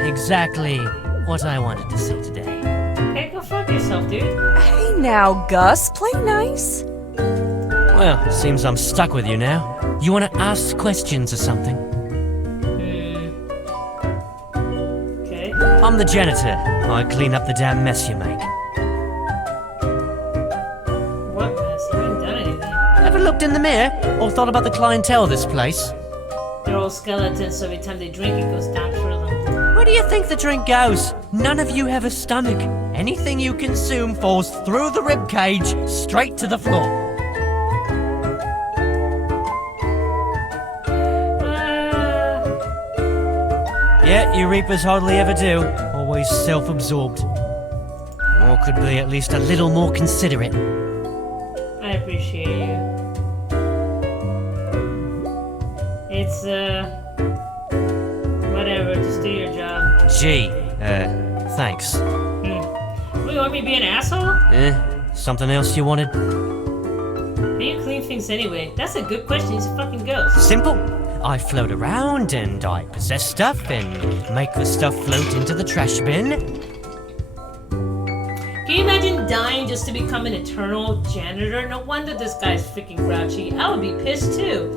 Exactly what I wanted to see today. Okay, go fuck yourself, dude. Hey now, Gus, play nice. Well, seems I'm stuck with you now. You want to ask questions or something? Okay. I'm the janitor. I clean up the damn mess you make. What mess? I haven't done anything. Ever looked in the mirror or thought about the clientele of this place? They're all skeletons, so every time they drink it goes down through them. Where do you think the drink goes? None of you have a stomach. Anything you consume falls through the rib cage straight to the floor. Yeah, you Reapers hardly ever do. Always self-absorbed. Or could be at least a little more considerate. I appreciate you. It's, whatever, just do your job. Gee, thanks. What, you want me to be an asshole? Something else you wanted? How do you clean things anyway? That's a good question, he's a fucking ghost. Simple. I float around and I possess stuff and make the stuff float into the trash bin. Can you imagine dying just to become an eternal janitor? No wonder this guy's freaking grouchy. I would be pissed too.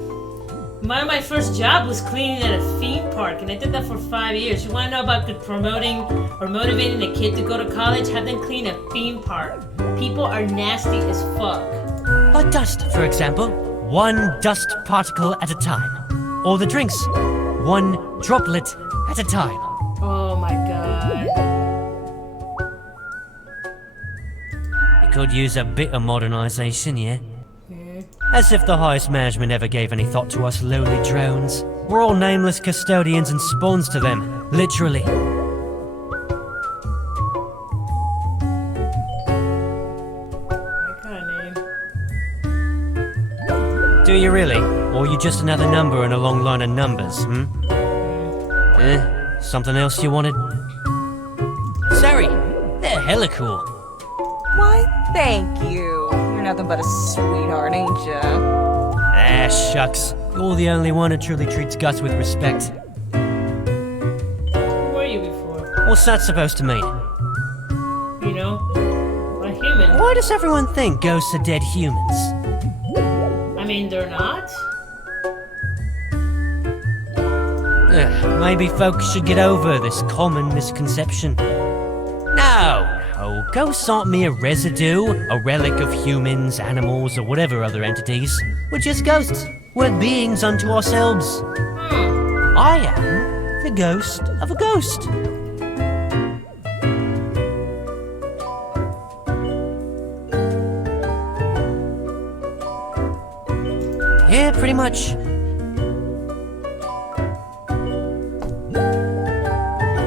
One of my first job was cleaning at a theme park, and I did that for 5 years. You want to know about promoting or motivating a kid to go to college? Have them clean a theme park. People are nasty as fuck. Like dust, for example. One dust particle at a time. Or the drinks. One droplet at a time. Oh my god. You could use a bit of modernization, yeah? As if the highest management ever gave any thought to us lowly drones. We're all nameless custodians and spawns to them, literally. I got a name. Do you really? Or are you just another number in a long line of numbers, Something else you wanted? Sorry, they're hella cool. Why, thank you. You're nothing but a sweetheart, ain't ya? Ah, shucks. You're the only one who truly treats Gus with respect. Who were you before? What's that supposed to mean? You know? A human. Why does everyone think ghosts are dead humans? I mean, they're not? Maybe folks should get over this common misconception. No, ghosts aren't mere residue, a relic of humans, animals, or whatever other entities. We're just ghosts. We're beings unto ourselves. I am the ghost of a ghost. Yeah, pretty much.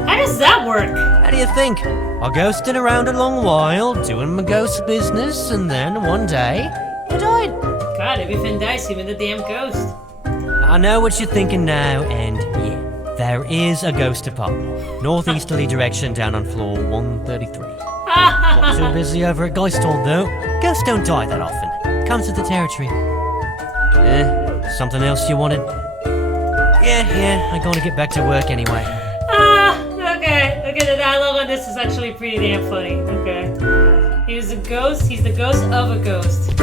How does that work? How do you think? I ghosted around a long while, doing my ghost business, and then one day, I died. God, everything dies, even the damn ghost. I know what you're thinking now, and yeah, there is a ghost apartment. Northeasterly direction down on floor 133. Not too busy over at Geisthall, though. Ghosts don't die that often. Comes with the territory. Something else you wanted? Yeah, I gotta get back to work anyway. Okay. Okay, the dialogue on this is actually pretty damn funny. Okay. He was a ghost. He's the ghost of a ghost.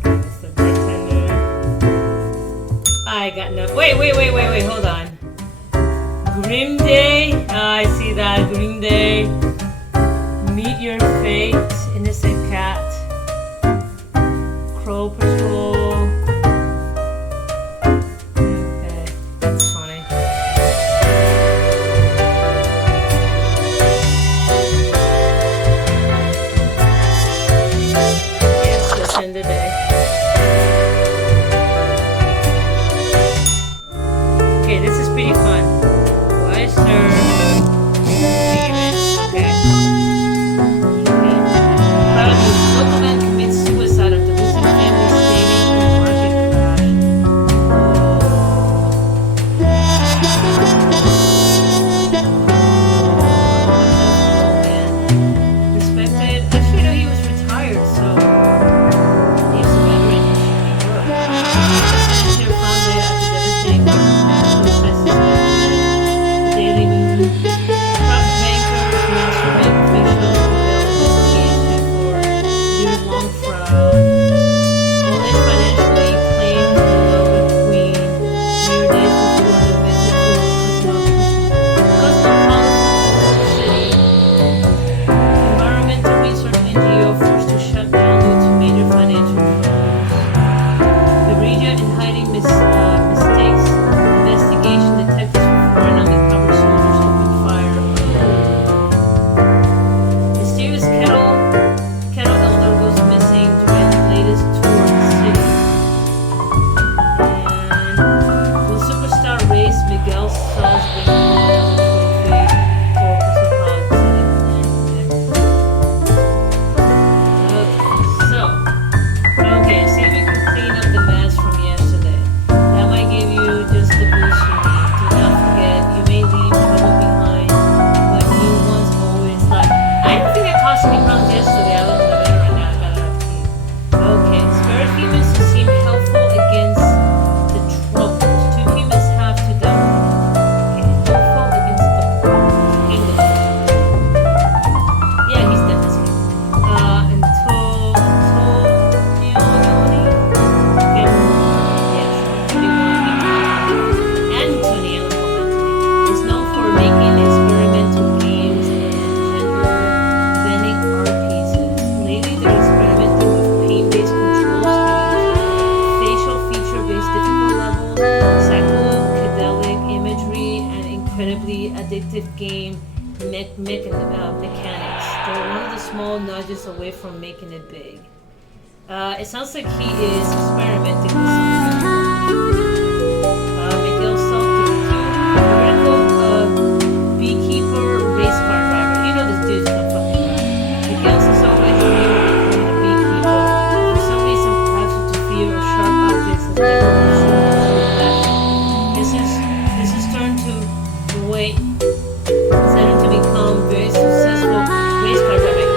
Okay, that's the bartender. I got no. Wait. Hold on. Grim Day. I see that. Grim Day. Meet your fate. Innocent cat. Crow Patrol. Okay, that's funny. Yes, just end the day. Okay, this is pretty fun. Why, sir? Okay. Proudly, local man commits suicide after losing family savings in a market crash. Man. Respected. Actually, no, he was retired, so he's a veteran. He should be good. Here founded after devastating suicide suspected. Daily Moon. Private bankers, master bank officials investigation for years-long fraud. Polish financially claimed the local queen mere days before the visit to Cosmopolitan City. Environmental research NGO forced to shut down due to major financial troubles. The region in hiding mistakes. Investigation detectives for foreign undercover soldiers opened fire. Mysterious kettle elder goes missing during the latest tour of the city. And will superstar race Miguel Sal's winning trophy for Cosmopolitan City. Okay, see if we can clean up the mess from yesterday. That might give you just the boost you need. Do not forget, you may leave trouble behind, but new ones always like. I don't think I caused any problems yesterday. I don't know better right now. I got it up to you. Okay, spirit humans who seem helpful against the troubles. Two humans have to die. Okay, helpful against the kingdom. Yeah, he's dead. That's good. Anthony is known for making experimental games and gender-bending art pieces. Lately, they're experimenting with paint-based control schemes, facial feature-based difficult levels, psychedelic imagery, and incredibly addictive game mechanics. They're one of the small nudges away from making it big. It sounds like he is experimenting with something. Miguel Salter, vertical beekeeper, race car driver. You know this dude's gonna fucking die. Miguel's is always dreamed of becoming a beekeeper. For some reason, perhaps due to fear of sharp objects, has never pursued that. This is turned to wait. Considered to become very successful race car driver.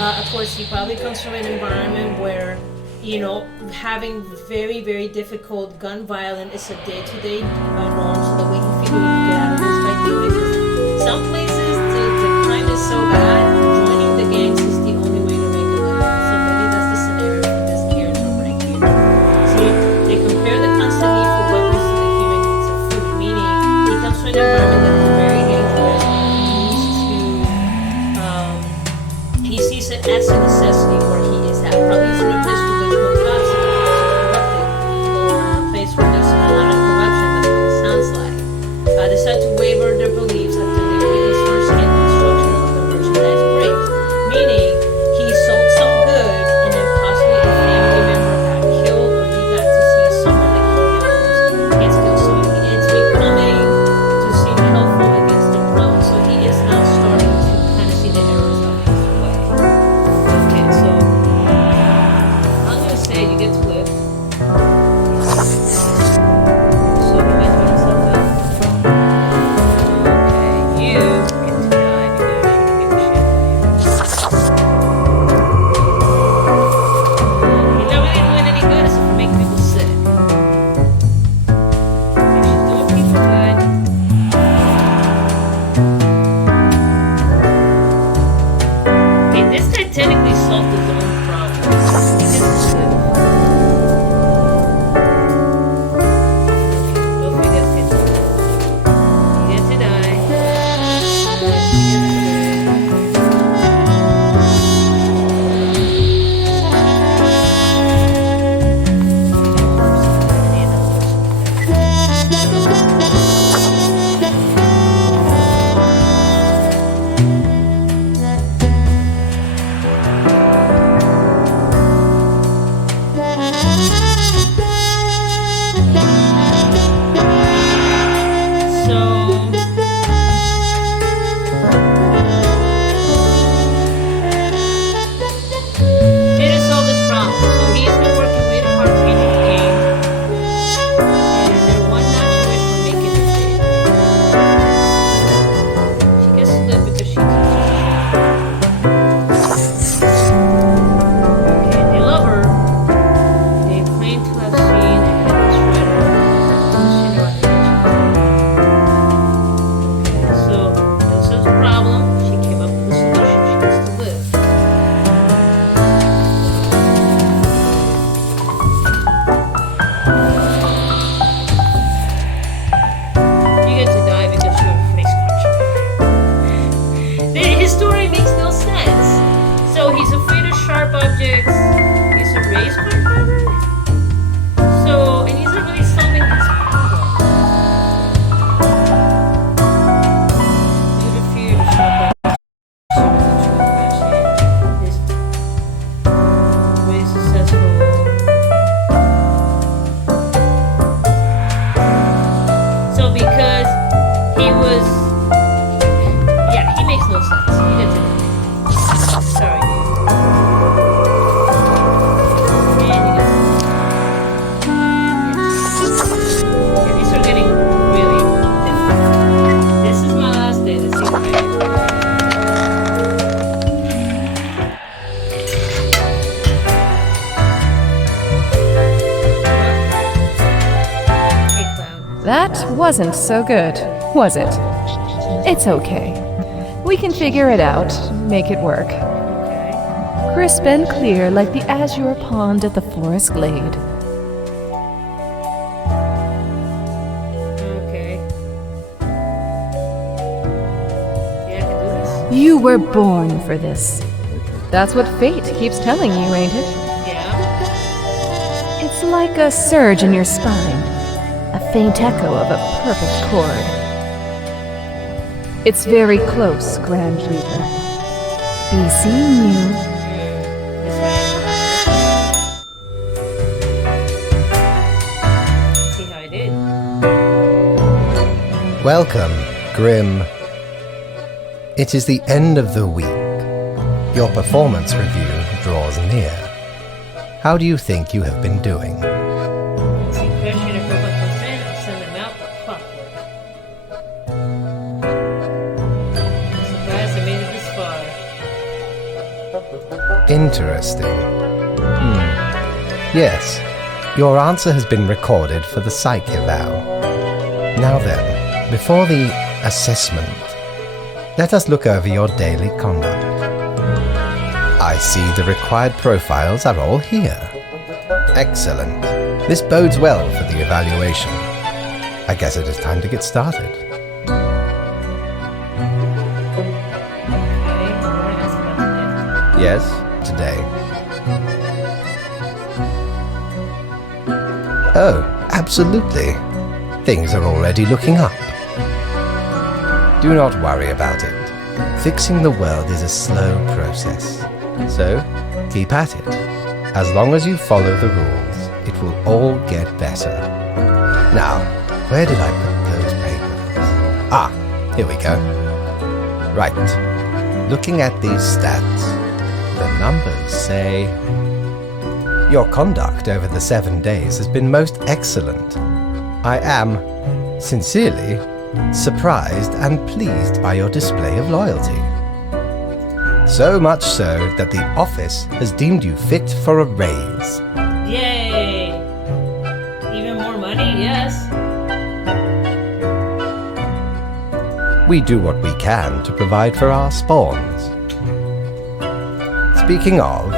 Of course, he probably comes from an environment where, having very, very difficult gun violence is a day-to-day norm. So the way he figured he could get out of this by doing it. Some places the crime is so bad, joining the gangs is the only way to make a living. So maybe that's the scenario for this character right here. See, they compare the constant need for weapons to the human needs of food, meaning he comes from an environment that is very dangerous. He sees it as a necessity where he is at. Probably is in a place where there's no cops and or a place where there's a lot of corruption. That's what it sounds like. Decide to waver their beliefs after they witness firsthand the destruction of the merchandise breaks. Meaning, he sold some goods and then possibly a family member got killed or he got to see someone that he knows gets killed. So it's becoming to seem helpful against the problem. So he is now starting to kind of see the errors of his way. Okay, so I'm gonna say you get to live. So he might turn himself in. Okay, you get to die because you don't give a shit. He's not really doing any good except for making people sick. Okay, she's doing people good. Okay, this guy technically solved his own problem. He gets to live. Both of you guys get to live. You get to die. You get to He didn't solve this problem, so he's been working really hard training the game. And they're one notch away from making it big. She gets to live because she teaches. Okay, they love her. They claim to have seen a headless rider. Okay, so this is a problem. She came up with a solution. She gets to live. You get to die because you're a face puncher. His story makes no sense. So he's afraid of sharp objects. He's a race car driver. So, and he's not really solving his problem. Due to fear of sharp objects, he's very successful. So because he was, yeah, he makes no sense. He gets it. Sorry, dude. And you get okay, these are getting really difficult. This is my last day. Let's see what I do. Hey, Cloud. That wasn't so good, was it? It's okay. We can figure it out, make it work. Okay. Crisp and clear like the azure pond at the forest glade. Okay. Yeah, I can do this? You were born for this. That's what fate keeps telling you, ain't it? Yeah. It's like a surge in your spine, a faint echo of a perfect chord. It's very close, Grand Reaper. Be seeing you. This way. See how I did. Welcome, Grim. It is the end of the week. Your performance review draws near. How do you think you have been doing? See question if robot comes in, I'll send them out like clockwork. I'm surprised I made it this far. Interesting. Yes, your answer has been recorded for the psych eval. Now then, before the assessment, let us look over your daily conduct. I see the required profiles are all here. Excellent. This bodes well for the evaluation. I guess it is time to get started. Yes, today. Oh, absolutely. Things are already looking up. Do not worry about it. Fixing the world is a slow process. So, keep at it. As long as you follow the rules, it will all get better. Now, where did I put those papers? Ah, here we go. Right. Looking at these stats, the numbers say your conduct over the 7 days has been most excellent. I am, sincerely, surprised and pleased by your display of loyalty. So much so that the office has deemed you fit for a raise. Yay! Even more money, yes. We do what we can to provide for our spawns. Speaking of,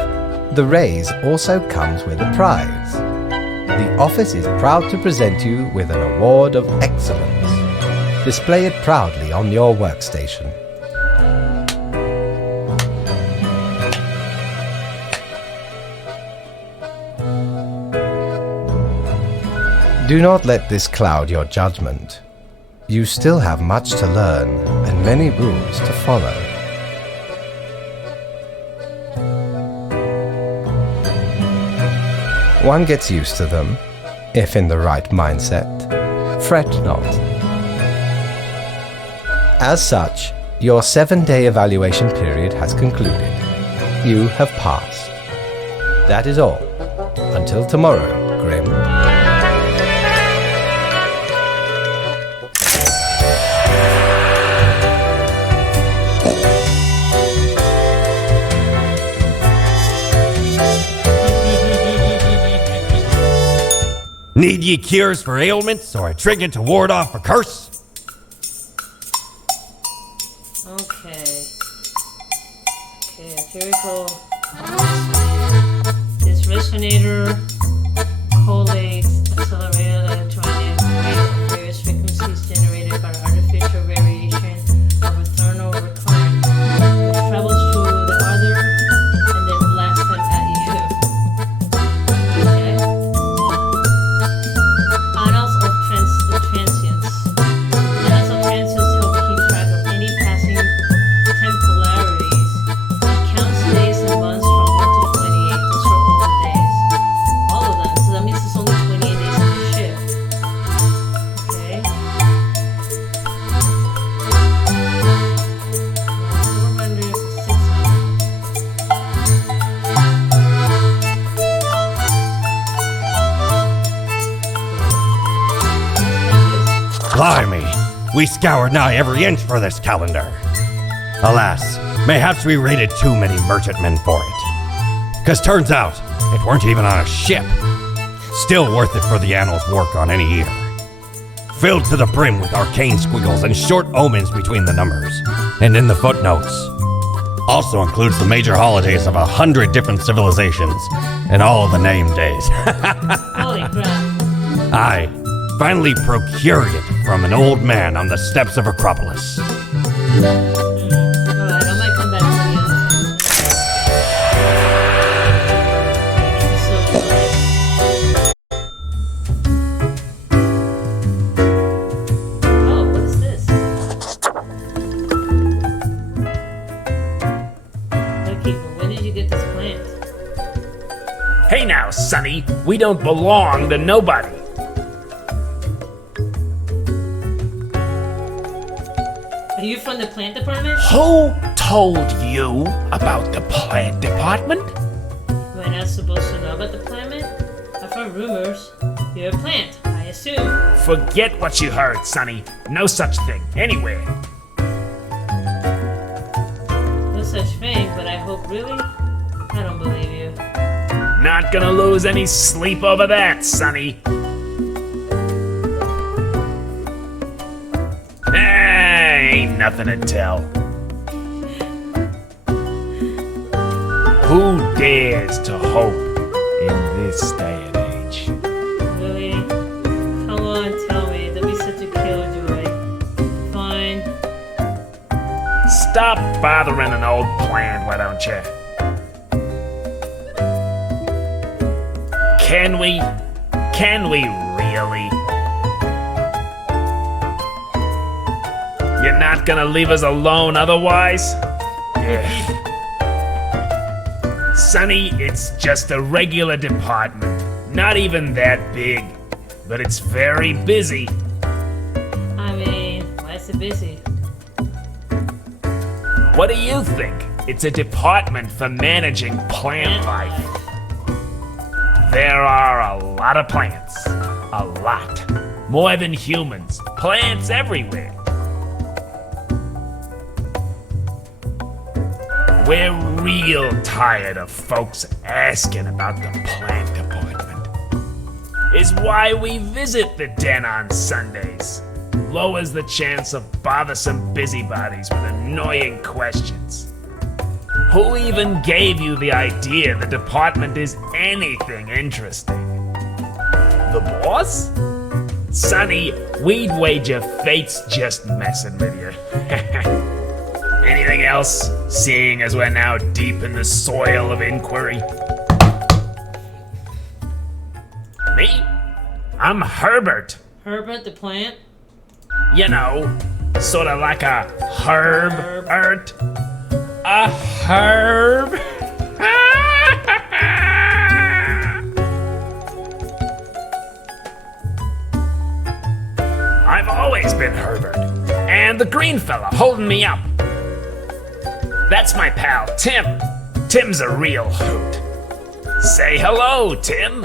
the raise also comes with a prize. The office is proud to present you with an award of excellence. Display it proudly on your workstation. Do not let this cloud your judgment. You still have much to learn and many rules to follow. One gets used to them, if in the right mindset. Fret not. As such, your 7-day evaluation period has concluded. You have passed. That is all. Until tomorrow, Grim. Need ye cures for ailments or a trinket to ward off a curse? Okay. Okay, empirical. This resonator collates accelerated electronic wave of various frequencies generated by artificial variation of a thermal recurrent, which travels through the other and then blasts them at you. Okay. Annals of transience. Annals of transience help keep track of any passing temporalities. It counts days and months from 1 to 28. Those are all the days. All of them. So that means it's only 28 days in the shift. Okay. 400 to 600. Blimey, we scoured nigh every inch for this calendar. Alas, mayhaps we raided too many merchantmen for it. 'Cause turns out, it weren't even on a ship. Still worth it for the annals work on any year. Filled to the brim with arcane squiggles and short omens between the numbers. And in the footnotes. Also includes the major holidays of 100 different civilizations. And all the name days. Holy crap. I finally procured it from an old man on the steps of Acropolis. Alright, I might come back to the other Oh, what is this? Okay, well, when did you get this plant? Hey now, Sonny, we don't belong to nobody. Are you from the plant department? Who told you about the plant department? We're not supposed to know about the plant? I've heard rumors. You're a plant, I assume. Forget what you heard, Sonny. No such thing, anywhere. No such thing, but I hope really. I don't believe you. Not gonna lose any sleep over that, Sonny. Ain't nothing to tell. Who dares to hope in this day and age? Really? Come on, tell me. That'd be such a killjoy. Fine. Stop bothering an old plan, why don't you? Can we? Can we really? You're not gonna leave us alone otherwise? Yeah. Sonny, it's just a regular department. Not even that big. But it's very busy. I mean, why is it busy? What do you think? It's a department for managing plant life. There are a lot of plants. A lot. More than humans. Plants everywhere. We're real tired of folks asking about the plant department. Is why we visit the den on Sundays. Lowers the chance of bothersome busybodies with annoying questions. Who even gave you the idea the department is anything interesting? The boss? Sonny, we'd wager fate's just messing with you. Anything else, seeing as we're now deep in the soil of inquiry? Me? I'm Herbert. Herbert the plant? You know, sort of like a herb-ert. A herb? I've always been Herbert. And the green fella holding me up. That's my pal, Tim. Tim's a real hoot. Say hello, Tim.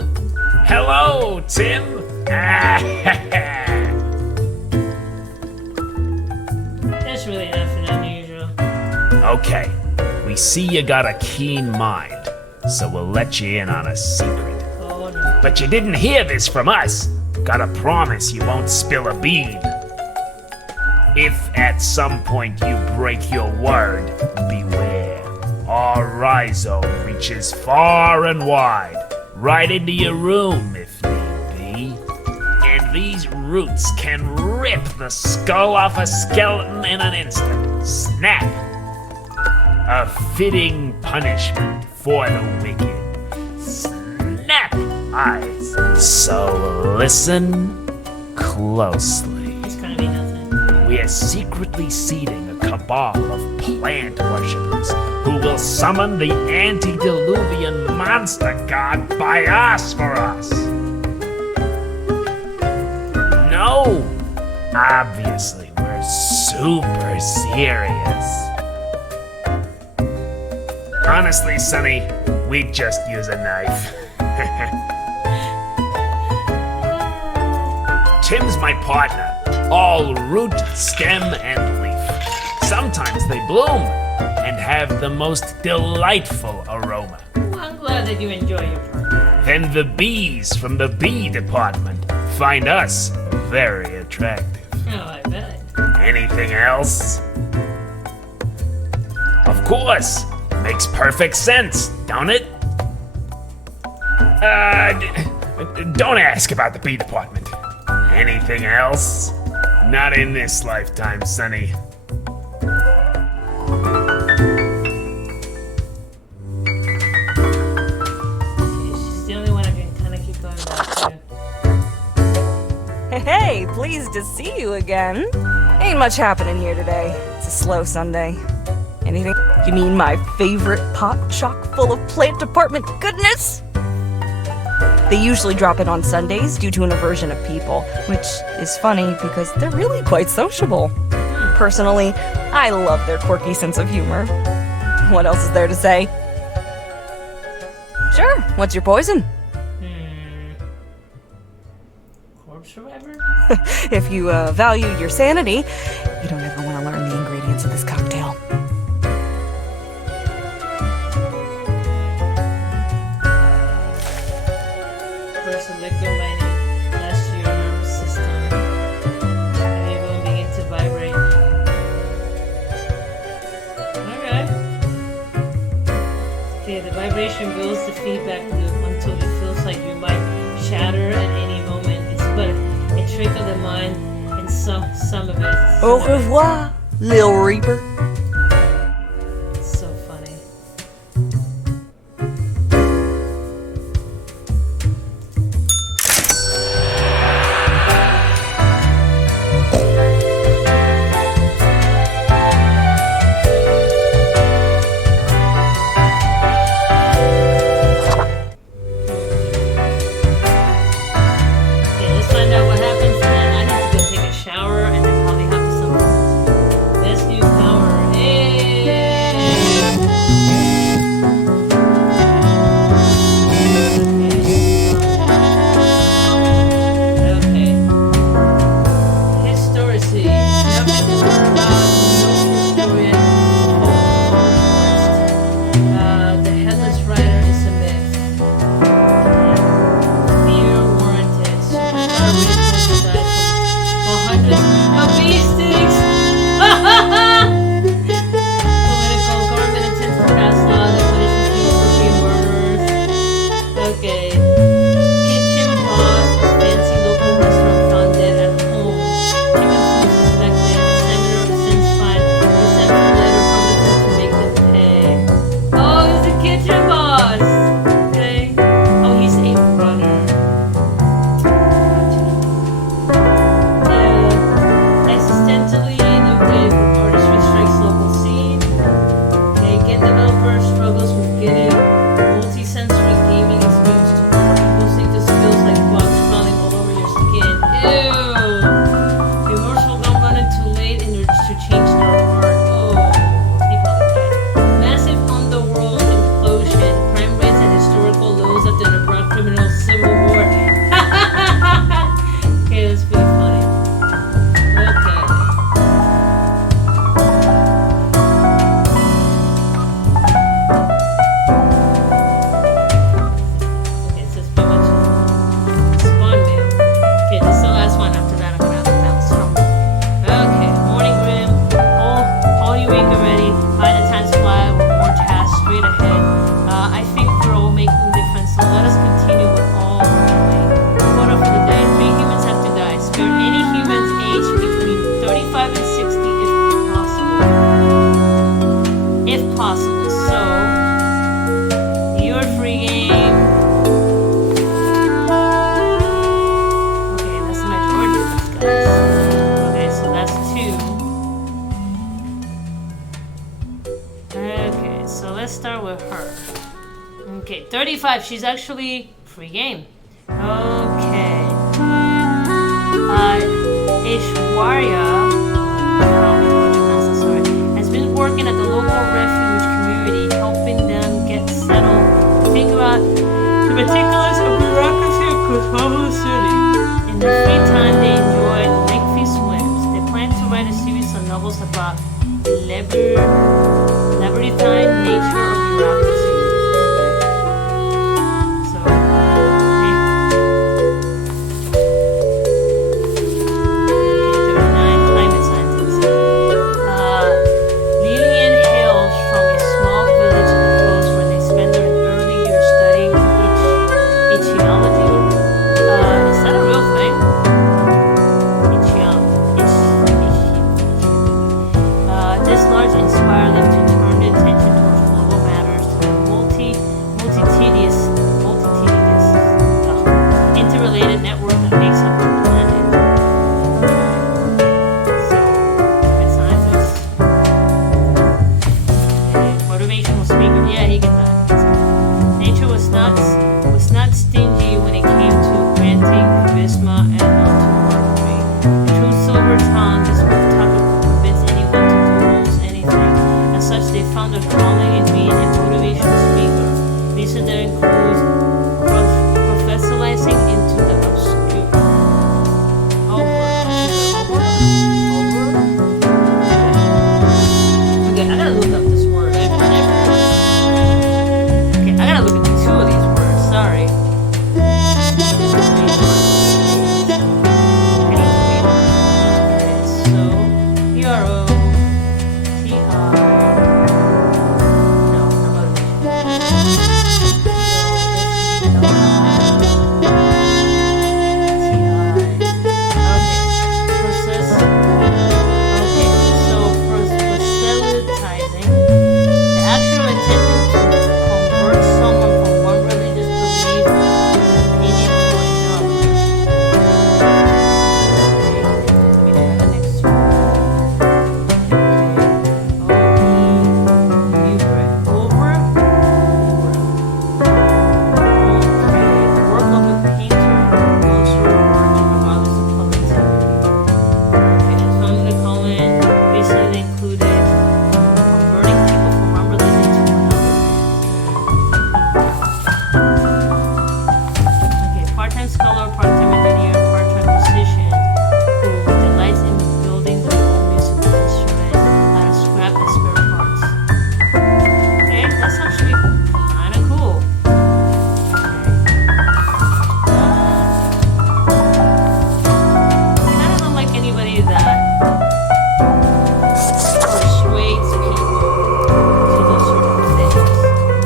Hello, Tim. That's really nothing unusual. Okay, we see you got a keen mind, so we'll let you in on a secret. Oh no. But you didn't hear this from us. Gotta promise you won't spill a bean. If at some point you break your word, beware. Our rhizome reaches far and wide, right into your room if need be. And these roots can rip the skull off a skeleton in an instant. Snap! A fitting punishment for the wicked. Snap eyes. So listen closely. It's gonna be nothing. We are secretly seeding a cabal of plant worshippers who will summon the antediluvian monster god Bios for us. No, obviously we're super serious. Honestly, Sonny, we'd just use a knife. Tim's my partner. All root, stem, and leaf. Sometimes they bloom and have the most delightful aroma. Well, I'm glad that you enjoy your partner. Then the bees from the bee department find us very attractive. Oh, I bet. Anything else? Of course. Makes perfect sense, don't it? Don't ask about the bee department. Anything else? Not in this lifetime, Sonny. She's the only one I can kind of keep going back to. Hey, pleased to see you again. Ain't much happening here today. It's a slow Sunday. Anything? You mean my favorite pot chock full of plant department goodness? They usually drop in on Sundays due to an aversion of people, which is funny because they're really quite sociable. Personally, I love their quirky sense of humor. What else is there to say? Sure, what's your poison? Corpse survivor? If you value your sanity, you don't ever want to learn the ingredients of this cocktail. motivation builds the feedback loop until it feels like you might shatter at any moment. It's but a trick of the mind, and some of it. Au revoir, Lil Reaper. It's so funny. Okay, let's find out what happens, and then I need to go take a shower, and then probably have to some. Let's use power. Okay. Historicity. Nothing more about no historian. The headless rider is a myth. Fear warranted. Superstar racers died for hundreds of bee sticks. Political government attempts to pass law that punishes people for being murderers. Okay. Kitchen boss of fancy local restaurant found dead at home. Chicken food suspected. Examiner of since find resentful later promises to make them pay. Oh, he's the kitchen boss. Okay. Oh, he's a runner. Existentially, new wave of artistry strikes local scene. Okay, game developer struggles with getting multi-sensory gaming experience to work. Mostly just feels like bugs crawling all over your skin. Ew! Remorseful gone running too late in order to change their heart. Oh, he probably died. Massive underworld implosion. Crime rates at historical lows after an abrupt criminal civil war. Okay, that's pretty funny. Okay. Okay, so it's pretty much spawn mail. Okay, this is the last one. After that, I'm gonna have to bounce from. Okay, morning grim. All you wake already. By the time to fly with more tasks straight ahead. I think we're all making a difference, so let us continue with all we're doing. Quota for the day: 3 humans have to die. Spare any humans aged between 35 and 60 if possible. If possible. So, your free game. Okay, that's the majority of these guys. Okay, so that's 2. Okay, so let's start with her. Okay, 35. She's actually free game. Okay. Aishwarya, I don't know what you pronounce that, sorry, has been working at the local refuge community, helping them get settled, figure out the particulars of bureaucracy across Honolulu City. In their free time, they enjoy lengthy swims. They plan to write a series of novels about labyrinthine nature of bureaucracy. So, okay, 39, climate scientist. Lillian hails from a small village on the coast where they spend their early years studying ichthyology. Is that a real thing? This large inspired them to turn their attention towards global matters to the multi-tedious, interrelated network that makes up the planet. So, climate scientists. Okay, motivational speaker. Yeah, he can die. Nature was not stingy when it came to granting charisma and non-to-worry. True silver tongue is tough to convince anyone to do almost anything. As such, they found a calling in being a motivational speaker. Reason that includes professionalizing into the obscure. Okay, I gotta look up this word. I've never. Okay, I gotta look at 2 of these words. Sorry. So, PRO, TR. No, not motivation. it included converting people from one religion to another. Okay, part-time scholar, part-time engineer, part-time musician who delights in building their own musical instrument out of scrap and spare parts. Okay, that's actually kind of cool. Kind of don't like anybody that persuades people to do certain things.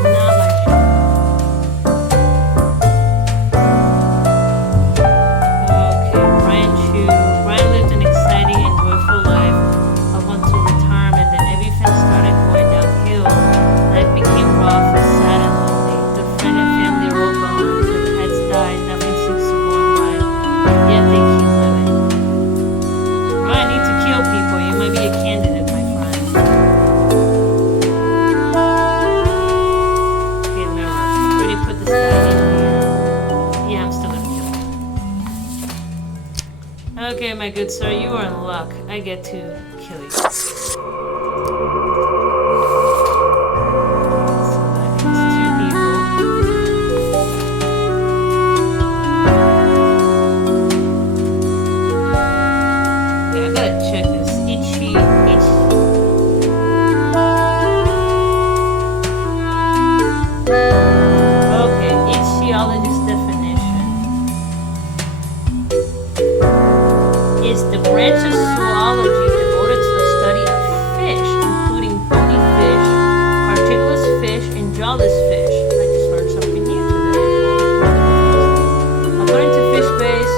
Not my shit. Okay, Brian Chu. Brian lived an exciting and joyful life up until retirement. Then everything started going downhill. Life became rough, sad, and lonely. Their friend and family are all gone. Their pets died. Nothing seems to go right. Yet they keep living. Right, I need to kill people. You might be a candidate, my friend. Okay, remember, I already put this guy in here. Yeah, I'm still gonna kill him. Okay, my good sir, you are in luck. I get to kill you. So that means 2 people. Yeah, I gotta check this. Okay, ichthyologist's definition is the branch of zoology devoted to the study of fish, including bony fish, articulous fish, and jawless fish. I just learned something new today. According to FishBase,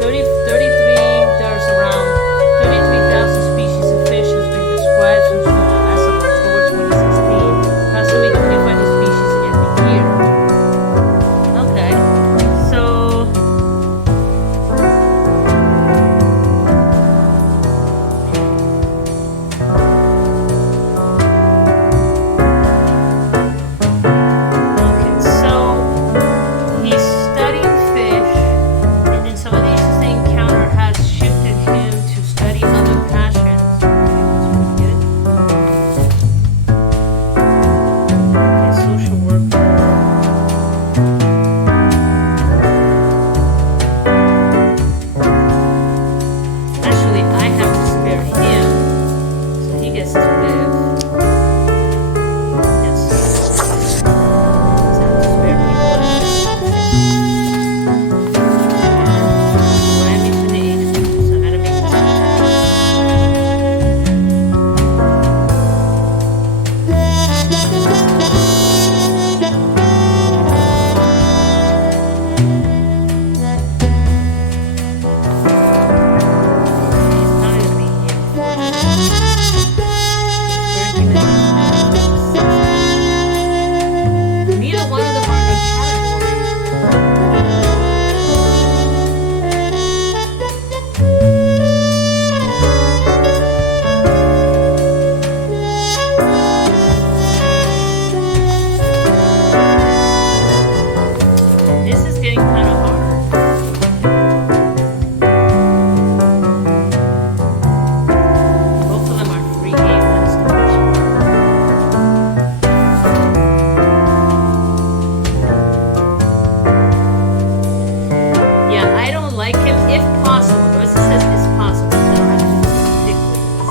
33, there's around 33,000 species of fish has been described since as of October 2016. Approximately 25 new species every year. Okay, so he's studying fish, and then some of the issues they encounter has shifted him to study other passions. Okay, that's pretty good. Okay, social worker. Actually, I have to spare him, so he gets to live. Yes. Spare people. What I mean for the age group, so I gotta make this He's not gonna be here. Neither one of them are in categories. This is getting kind of hard. Both of them are free game. That's the first one. Yeah, I don't like him if possible. Notice it says it's possible. They don't have to stick with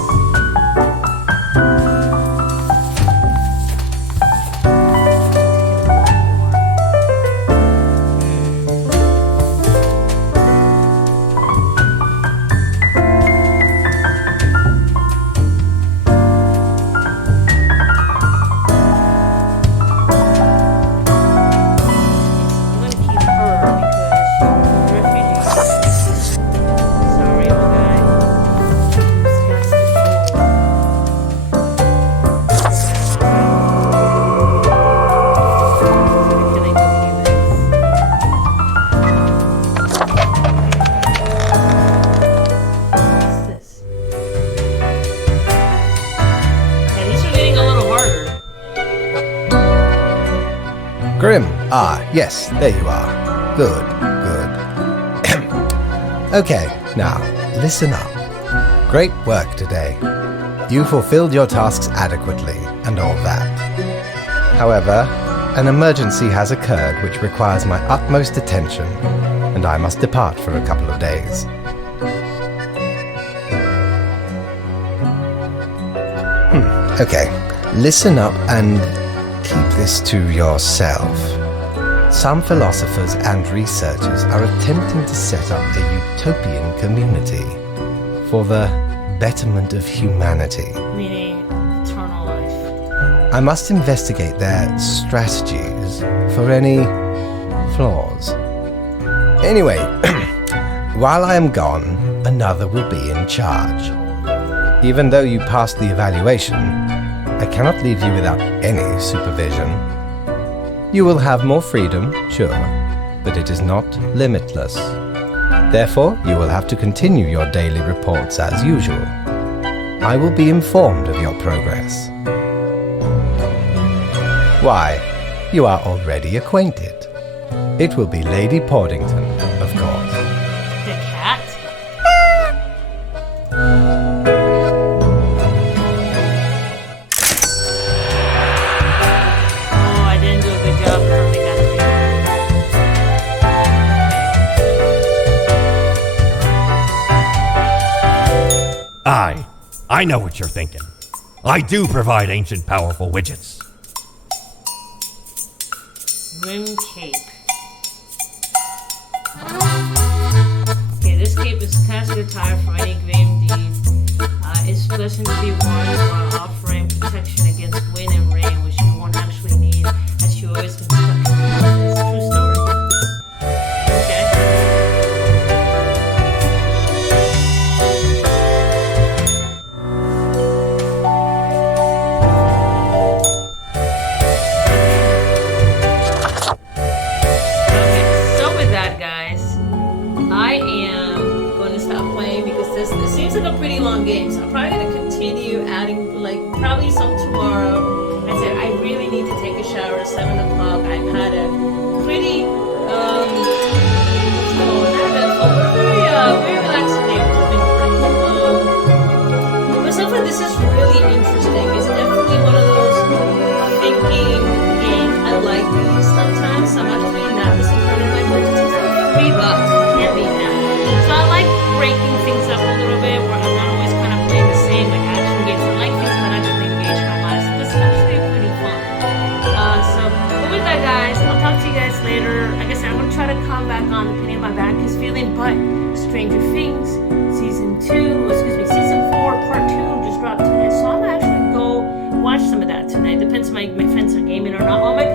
I'm gonna keep her because she's a refugee. Sorry, my guy. This guy's too old. Killing the humans. What's this? Yeah, these are getting a little harder. Grim. Ah, yes, there you are. Good, good. Okay, now, listen up. Great work today. You fulfilled your tasks adequately, and all that. However, an emergency has occurred which requires my utmost attention, and I must depart for a couple of days. Okay, listen up and keep this to yourself. Some philosophers and researchers are attempting to set up a utopian community for the betterment of humanity. Meaning eternal life. I must investigate their strategies for any flaws. Anyway, while I am gone, another will be in charge. Even though you passed the evaluation, I cannot leave you without any supervision. You will have more freedom, sure, but it is not limitless. Therefore, you will have to continue your daily reports as usual. I will be informed of your progress. Why, you are already acquainted. It will be Lady Portington, of course. The cat? Oh, I didn't do a good job curving that I know what you're thinking. I do provide ancient powerful widgets. Grim Cape. Okay, this cape is cast your attire for any grim deed. It's pleasant to be worn while offering protection against wind and rain, which you won't actually need, as you always been stuck in the office. True story. Okay. Okay, so with that, guys, I am going to stop playing because this seems like a pretty long game. So I'm probably going to continue adding, like, probably some tomorrow. I said I really need to take a shower at 7 o'clock. I've had a pretty, not eventful, but very relaxing day. It's been pretty, but so far this is really interesting. It's definitely one of those thinking games. I like these sometimes. I'm actually not disappointed by this. It's like $3. Can't beat that. So I like breaking things up a little bit where I'm not always kind of playing the same like action games. I like things that actually engage my mind. So this is actually pretty fun. But with that, guys, I'll talk to you guys later. Like I said, I'm going to try to come back on depending on my back is feeling. But Stranger Things season 4 part 2 just dropped tonight. So I'm actually go watch some of that tonight. Depends if my friends are gaming or not. All my